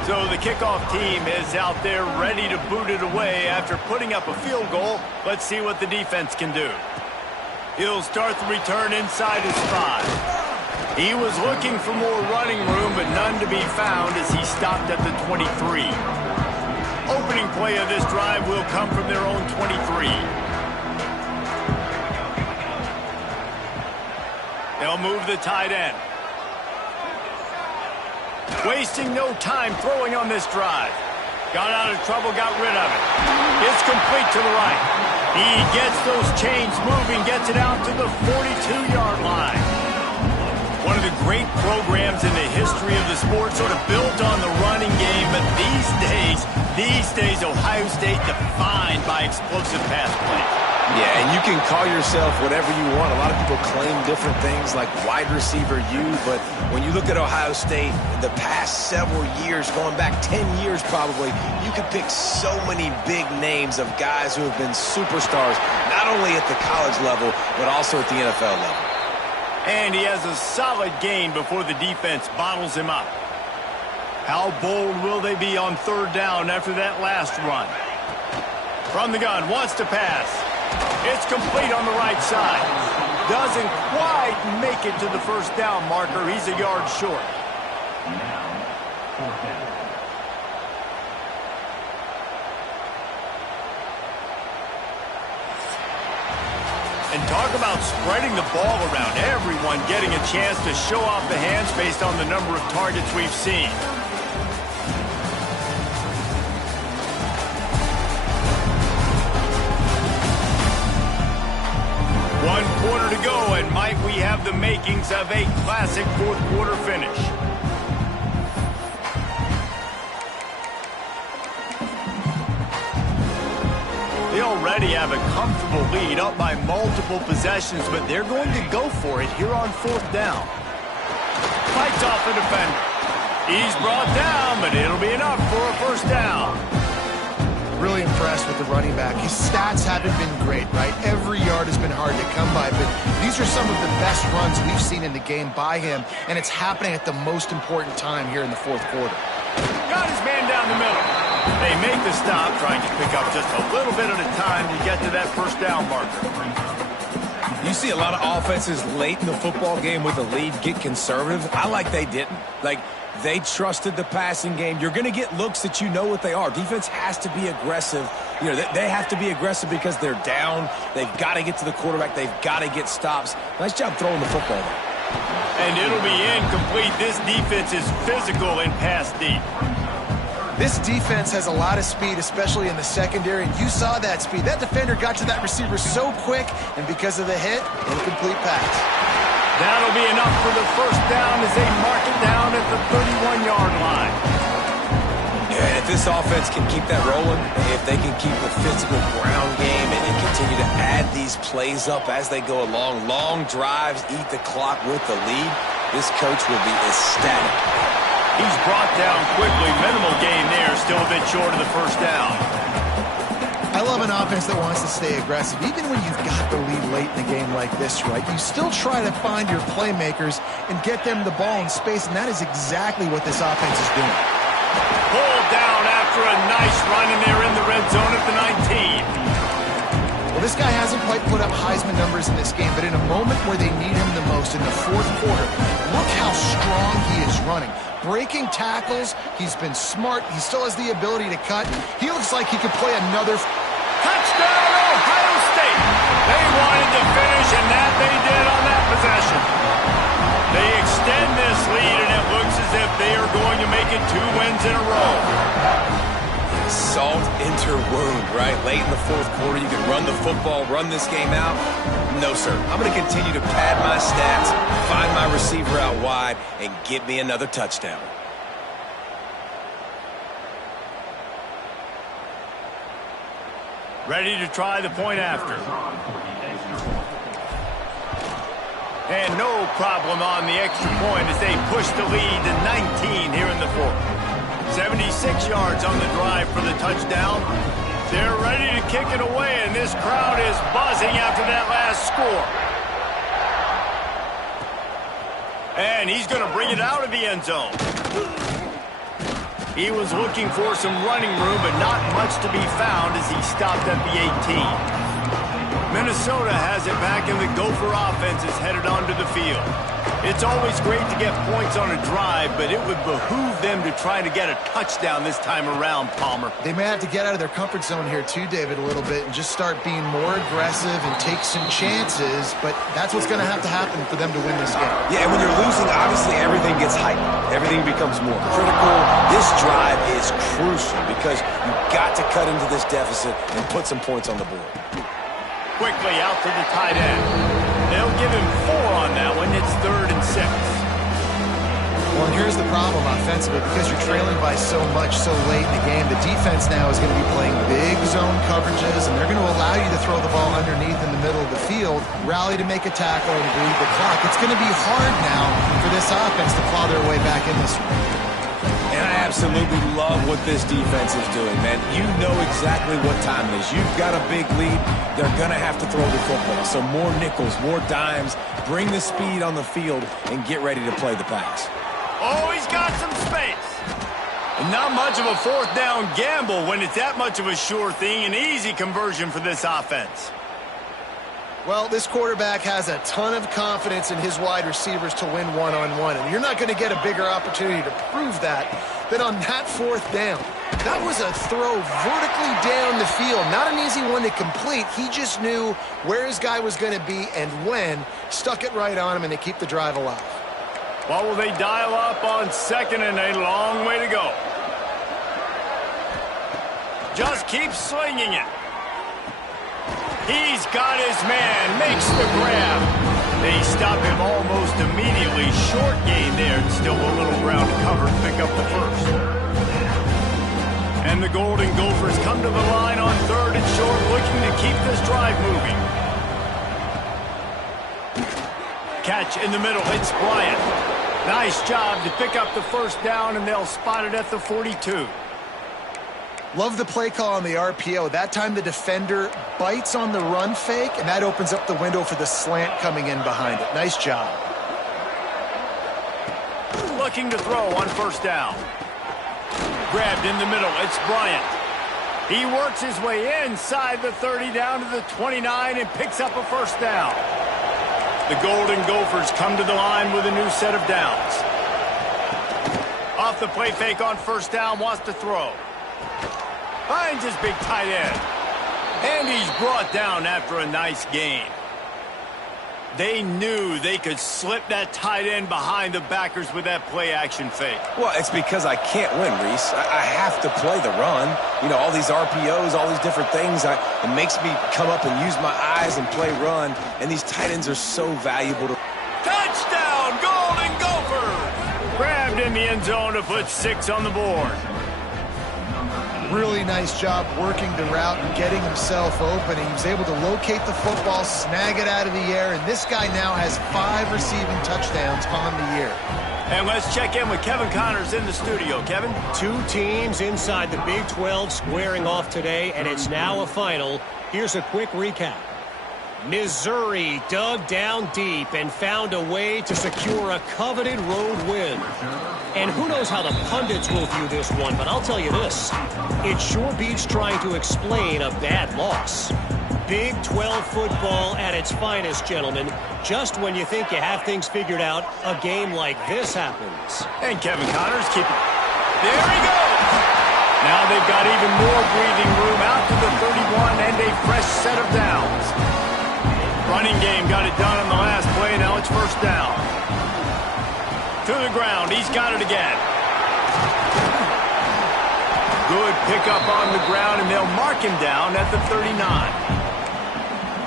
So the kickoff team is out there ready to boot it away after putting up a field goal. Let's see what the defense can do. He'll start the return inside his 5. He was looking for more running room, but none to be found as he stopped at the 23. Opening play of this drive will come from their own 23. They'll move the tight end. Wasting no time throwing on this drive. Got out of trouble, got rid of it. It's complete to the right. He gets those chains moving, gets it out to the 42-yard line. One of the great programs in the history of the sport, sort of built on the running game, but these days, Ohio State defined by explosive pass play. Yeah, and you can call yourself whatever you want. A lot of people claim different things like wide receiver U, but when you look at Ohio State, the past several years, going back 10 years probably, you could pick so many big names of guys who have been superstars, not only at the college level, but also at the NFL level. And he has a solid gain before the defense bottles him up. How bold will they be on third down after that last run? From the gun, wants to pass. It's complete on the right side. Doesn't quite make it to the first down marker. He's a yard short. And talk about spreading the ball around. Everyone getting a chance to show off the hands based on the number of targets we've seen. One quarter to go, and might we have the makings of a classic fourth quarter finish. They already have a comfortable lead, up by multiple possessions, but they're going to go for it here on fourth down. Fights off the defender. He's brought down, but it'll be enough for a first down. Really impressed with the running back. His stats haven't been great, right? Every yard has been hard to come by, but these are some of the best runs we've seen in the game by him, and it's happening at the most important time here in the fourth quarter. Got his man down the middle. They make the stop, trying to pick up just a little bit at a time to get to that first down marker. You see a lot of offenses late in the football game with a lead get conservative. I like they didn't. Like, they trusted the passing game. You're going to get looks that you know what they are. Defense has to be aggressive. You know, they have to be aggressive because they're down. They've got to get to the quarterback. They've got to get stops. Nice job throwing the football there. And it'll be incomplete. This defense is physical and pass deep. This defense has a lot of speed, especially in the secondary, and you saw that speed. That defender got to that receiver so quick, and because of the hit, incomplete pass. That'll be enough for the first down as they mark it down at the 31-yard line. Yeah, and if this offense can keep that rolling, if they can keep the physical ground game and continue to add these plays up as they go along, long drives, eat the clock with the lead, this coach will be ecstatic. He's brought down quickly. Minimal gain there, still a bit short of the first down. I love an offense that wants to stay aggressive. Even when you've got the lead late in a game like this, right, you still try to find your playmakers and get them the ball in space, and that is exactly what this offense is doing. Pulled down after a nice run, and they're in the red zone at the 19. Well, this guy hasn't quite put up Heisman numbers in this game, but in a moment where they need him the most, in the fourth quarter, look how strong he is running. Breaking tackles, he's been smart, he still has the ability to cut. He looks like he could play another... Touchdown, Ohio State! They wanted to finish, and that they did on that possession. They extend this lead, and it looks as if they are going to make it 2 wins in a row. Salt into wound, right? Late in the fourth quarter, you can run the football, run this game out. No, sir. I'm going to continue to pad my stats, find my receiver out wide, and get me another touchdown. Ready to try the point after. And no problem on the extra point as they push the lead to 19 here in the fourth. 76 yards on the drive for the touchdown. They're ready to kick it away, and this crowd is buzzing after that last score. And he's going to bring it out of the end zone. He was looking for some running room, but not much to be found as he stopped at the 18. Minnesota has it back, and the Gopher offense is headed onto the field. It's always great to get points on a drive, but it would behoove them to try to get a touchdown this time around, Palmer. They may have to get out of their comfort zone here too, David, a little bit, and just start being more aggressive and take some chances, but that's what's going to happen for them to win this game. Yeah, and when you're losing, obviously everything gets heightened. Everything becomes more critical. This drive is crucial because you've got to cut into this deficit and put some points on the board. Quickly out to the tight end. They'll give him 4 on that one. It's 3rd and 6. Well, and here's the problem offensively because you're trailing by so much so late in the game. The defense now is going to be playing big zone coverages, and they're going to allow you to throw the ball underneath in the middle of the field, rally to make a tackle, and bleed the clock. It's going to be hard now for this offense to claw their way back in this one. And I absolutely love what this defense is doing, man. You know exactly what time it is. You've got a big lead. They're going to have to throw the football. So more nickels, more dimes, bring the speed on the field, and get ready to play the pass. Oh, he's got some space. And not much of a fourth down gamble when it's that much of a sure thing. An easy conversion for this offense. Well, this quarterback has a ton of confidence in his wide receivers to win one-on-one, and you're not going to get a bigger opportunity to prove that than on that fourth down. That was a throw vertically down the field. Not an easy one to complete. He just knew where his guy was going to be and when. Stuck it right on him, and they keep the drive alive. What will they dial up on second and a long way to go? Just keep slinging it. He's got his man, makes the grab. They stop him almost immediately. Short gain there, and still a little ground to cover to pick up the first. And the Golden Gophers come to the line on third and short, looking to keep this drive moving. Catch in the middle, it's Bryant. Nice job to pick up the first down, and they'll spot it at the 42. Love the play call on the RPO. That time the defender bites on the run fake, and that opens up the window for the slant coming in behind it. Nice job. Looking to throw on first down. Grabbed in the middle, it's Bryant. He works his way inside the 30 down to the 29 and picks up a first down. The Golden Gophers come to the line with a new set of downs. Off the play fake on first down, wants to throw. Finds his big tight end. And he's brought down after a nice gain. They knew they could slip that tight end behind the backers with that play-action fake. Well, it's because I can't win, Reese. I have to play the run. You know, all these RPOs, all these different things, it makes me come up and use my eyes and play run. And these tight ends are so valuable to... Touchdown, Golden Gophers! Grabbed in the end zone to put 6 on the board. Really nice job working the route and getting himself open. He was able to locate the football, snag it out of the air, and this guy now has 5 receiving touchdowns on the year. And let's check in with Kevin Connors in the studio. Kevin? 2 teams inside the Big 12 squaring off today, and it's now a final. Here's a quick recap. Missouri dug down deep and found a way to secure a coveted road win. And who knows how the pundits will view this one, but I'll tell you this. It sure beats trying to explain a bad loss. Big 12 football at its finest, gentlemen. Just when you think you have things figured out, a game like this happens. And Kevin Connors keep it. There he goes! Now they've got even more breathing room out to the 31 and a fresh set of downs. Running game got it done on the last play. Now it's first down. To the ground. He's got it again. Good pickup on the ground, and they'll mark him down at the 39.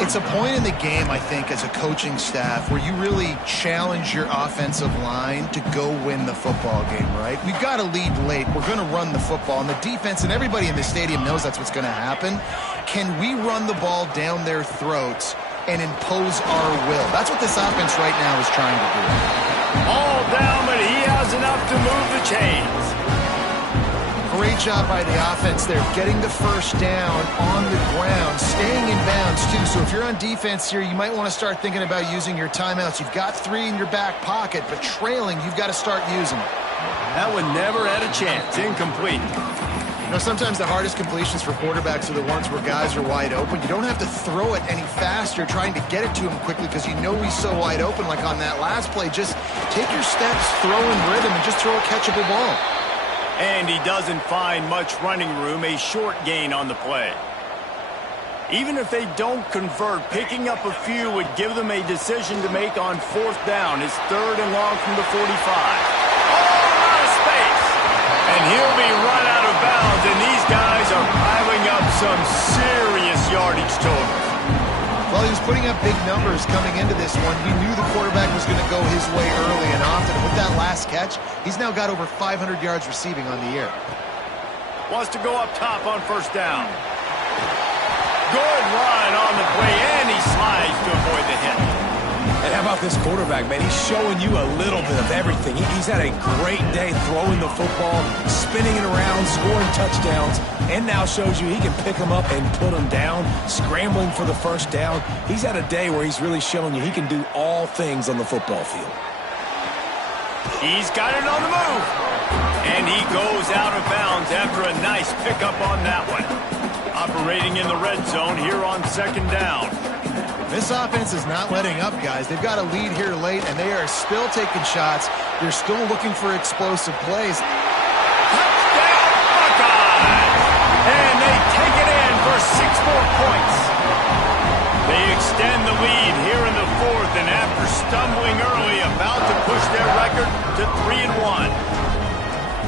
It's a point in the game, I think, as a coaching staff where you really challenge your offensive line to go win the football game, right? We've got to lead late. We're going to run the football, and the defense and everybody in the stadium knows that's what's going to happen. Can we run the ball down their throats and impose our will? That's what this offense right now is trying to do. All down, but he has enough to move the chains. Great job by the offense there, getting the first down on the ground, staying in bounds too. So if you're on defense here, you might want to start thinking about using your timeouts. You've got 3 in your back pocket, but trailing, you've got to start using them. That one never had a chance. Incomplete. You know, sometimes the hardest completions for quarterbacks are the ones where guys are wide open. You don't have to throw it any faster, trying to get it to him quickly because you know he's so wide open. Like on that last play, just take your steps, throw in rhythm, and just throw a catchable ball. And he doesn't find much running room, a short gain on the play. Even if they don't convert, picking up a few would give them a decision to make on fourth down. It's 3rd and long from the 45. Oh, out of space. And he'll be run out of bounds, and these guys are piling up some serious yardage totals. Well, he was putting up big numbers coming into this one. He knew the quarterback was going to go his way early and often. With that last catch. He's now got over 500 yards receiving on the year. Wants to go up top on first down. Good run on the play, and he slides to avoid the hit. And how about this quarterback, man? He's showing you a little bit of everything. He's had a great day throwing the football, spinning it around, scoring touchdowns, and now shows you he can pick them up and put them down, scrambling for the first down. He's had a day where he's really showing you he can do all things on the football field. He's got it on the move. And he goes out of bounds after a nice pickup on that one. Operating in the red zone here on second down. This offense is not letting up, guys. They've got a lead here late, and they are still taking shots. They're still looking for explosive plays. Touchdown, Buckeyes! And they take it in for 6 more points. They extend the lead here in the fourth, and after stumbling early, about to push their record to 3-1.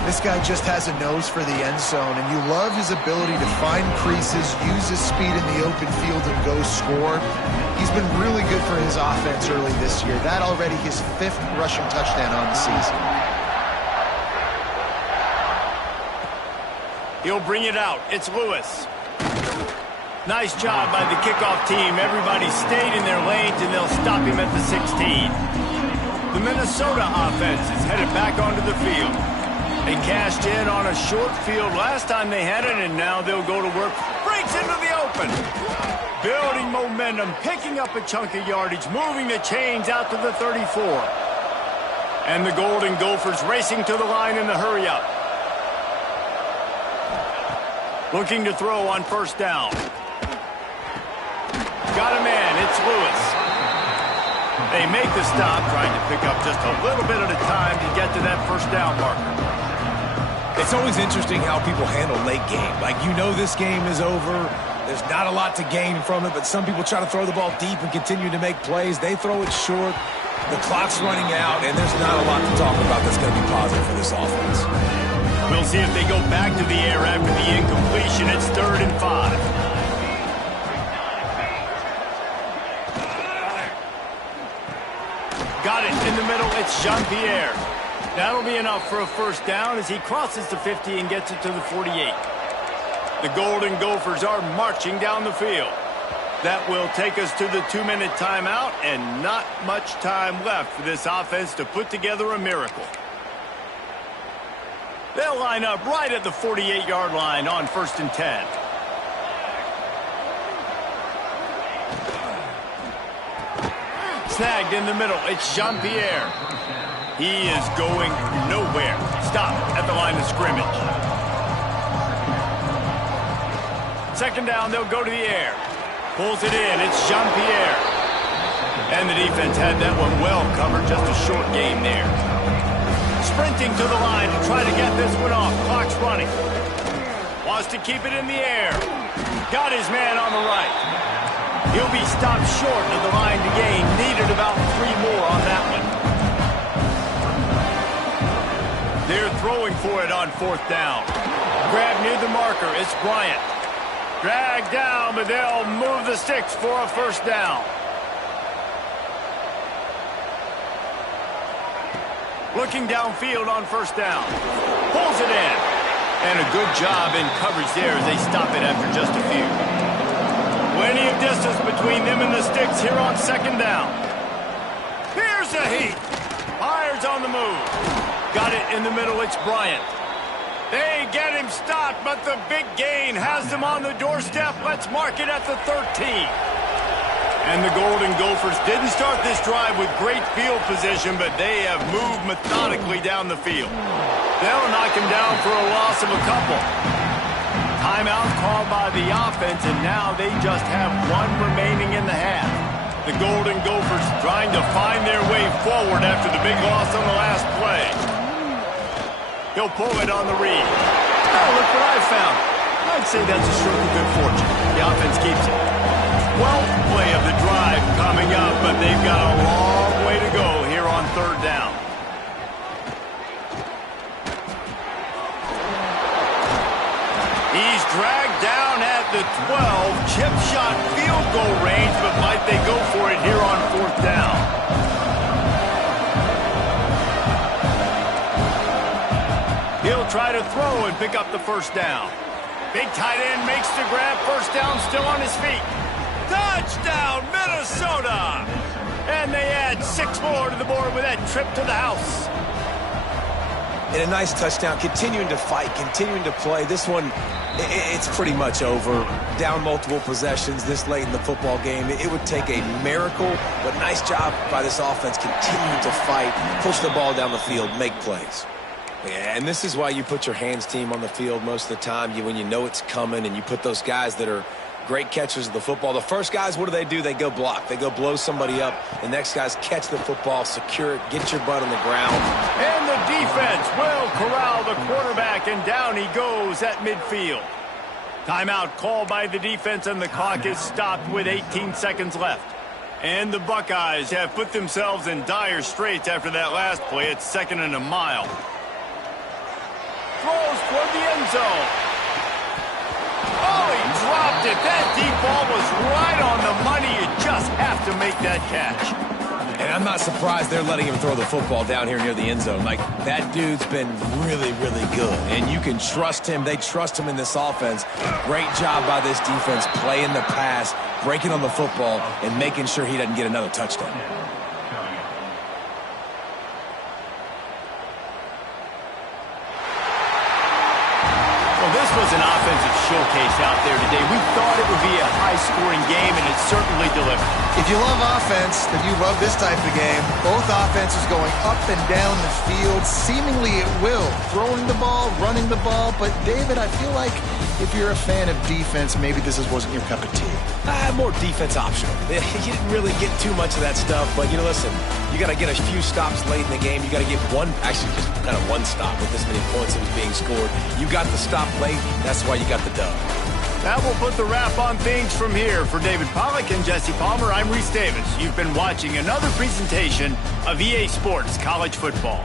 This guy just has a nose for the end zone, and you love his ability to find creases, use his speed in the open field, and go score. He's been really good for his offense early this year. That already his 5th rushing touchdown on the season. He'll bring it out. It's Lewis. Nice job by the kickoff team. Everybody stayed in their lanes, and they'll stop him at the 16. The Minnesota offense is headed back onto the field. They cashed in on a short field last time they had it, and now they'll go to work. Breaks into the open. Building momentum, picking up a chunk of yardage, moving the chains out to the 34. And the Golden Gophers racing to the line in the hurry-up. Looking to throw on first down. Got a man, it's Lewis. They make the stop, trying to pick up just a little bit at a time to get to that first down marker. It's always interesting how people handle late game. Like, you know this game is over. There's not a lot to gain from it, but some people try to throw the ball deep and continue to make plays. They throw it short. The clock's running out, and there's not a lot to talk about that's going to be positive for this offense. We'll see if they go back to the air after the incompletion. It's 3rd and 5. Got it in the middle. It's Jean-Pierre. That'll be enough for a first down as he crosses the 50 and gets it to the 48. The Golden Gophers are marching down the field. That will take us to the 2-minute timeout, and not much time left for this offense to put together a miracle. They'll line up right at the 48-yard line on 1st and 10. Snagged in the middle. It's Jean-Pierre. He is going nowhere. Stop at the line of scrimmage. 2nd down, they'll go to the air. Pulls it in. It's Jean-Pierre. And the defense had that one well covered. Just a short game there. Sprinting to the line to try to get this one off. Clock's running. Wants to keep it in the air. Got his man on the right. He'll be stopped short of the line to gain. Needed about 3 more on that one. They're throwing for it on 4th down. Grab near the marker. It's Bryant. Dragged down, but they'll move the sticks for a first down. Looking downfield on 1st down. Pulls it in. And a good job in coverage there as they stop it after just a few. Plenty of distance between them and the sticks here on 2nd down. Here's the heat. Fires on the move. Got it in the middle. It's Bryant. They get him stopped, but the big gain has them on the doorstep. Let's mark it at the 13. And the Golden Gophers didn't start this drive with great field position, but they have moved methodically down the field. They'll knock him down for a loss of a couple. Timeout called by the offense, and now they just have 1 remaining in the half. The Golden Gophers trying to find their way forward after the big loss on the last play. He'll pull it on the read. Oh, look what I found. I'd say that's a stroke of good fortune. The offense keeps it. 12th play of the drive coming up, but they've got a long way to go here on 3rd down. He's dragged down at the 12. Chip shot field goal range, but might they go for it here on 4th down? try to throw and pick up the first down. Big tight end makes the grab. First down, still on his feet. Touchdown, Minnesota! And they add 6 more to the board with that trip to the house. And a nice touchdown, continuing to fight, continuing to play. This one, it's pretty much over. Down multiple possessions this late in the football game. It would take a miracle, but nice job by this offense continuing to fight, push the ball down the field, make plays. Yeah, and this is why you put your hands team on the field most of the time, when you know it's coming, and you put those guys that are great catchers of the football. The first guys, what do? They go block. They go blow somebody up. The next guys catch the football, secure it, get your butt on the ground. And the defense will corral the quarterback, and down he goes at midfield. Timeout called by the defense, and the clock is stopped with 18 seconds left. And the Buckeyes have put themselves in dire straits after that last play. It's 2nd and a mile. Throws toward the end zone. Oh, he dropped it. That deep ball was right on the money. You just have to make that catch. And I'm not surprised they're letting him throw the football down here near the end zone. Like, that dude's been really, really good. And you can trust him. They trust him in this offense. Great job by this defense playing the pass, breaking on the football, and making sure he doesn't get another touchdown. This was an offensive showcase out there today. We thought it would be a high-scoring game, and it certainly delivered. If you love offense, then you love this type of game. Both offenses going up and down the field, seemingly at will. Throwing the ball, running the ball. But, David, I feel like if you're a fan of defense, maybe this wasn't your cup of tea. More defense optional. You didn't really get too much of that stuff, but, listen, you got to get a few stops late in the game. You got to get just kind of one stop with this many points that was being scored. You got the stop late. That's why you got the dub. That will put the wrap on things from here. For David Pollack and Jesse Palmer, I'm Reese Davis. You've been watching another presentation of EA Sports College Football.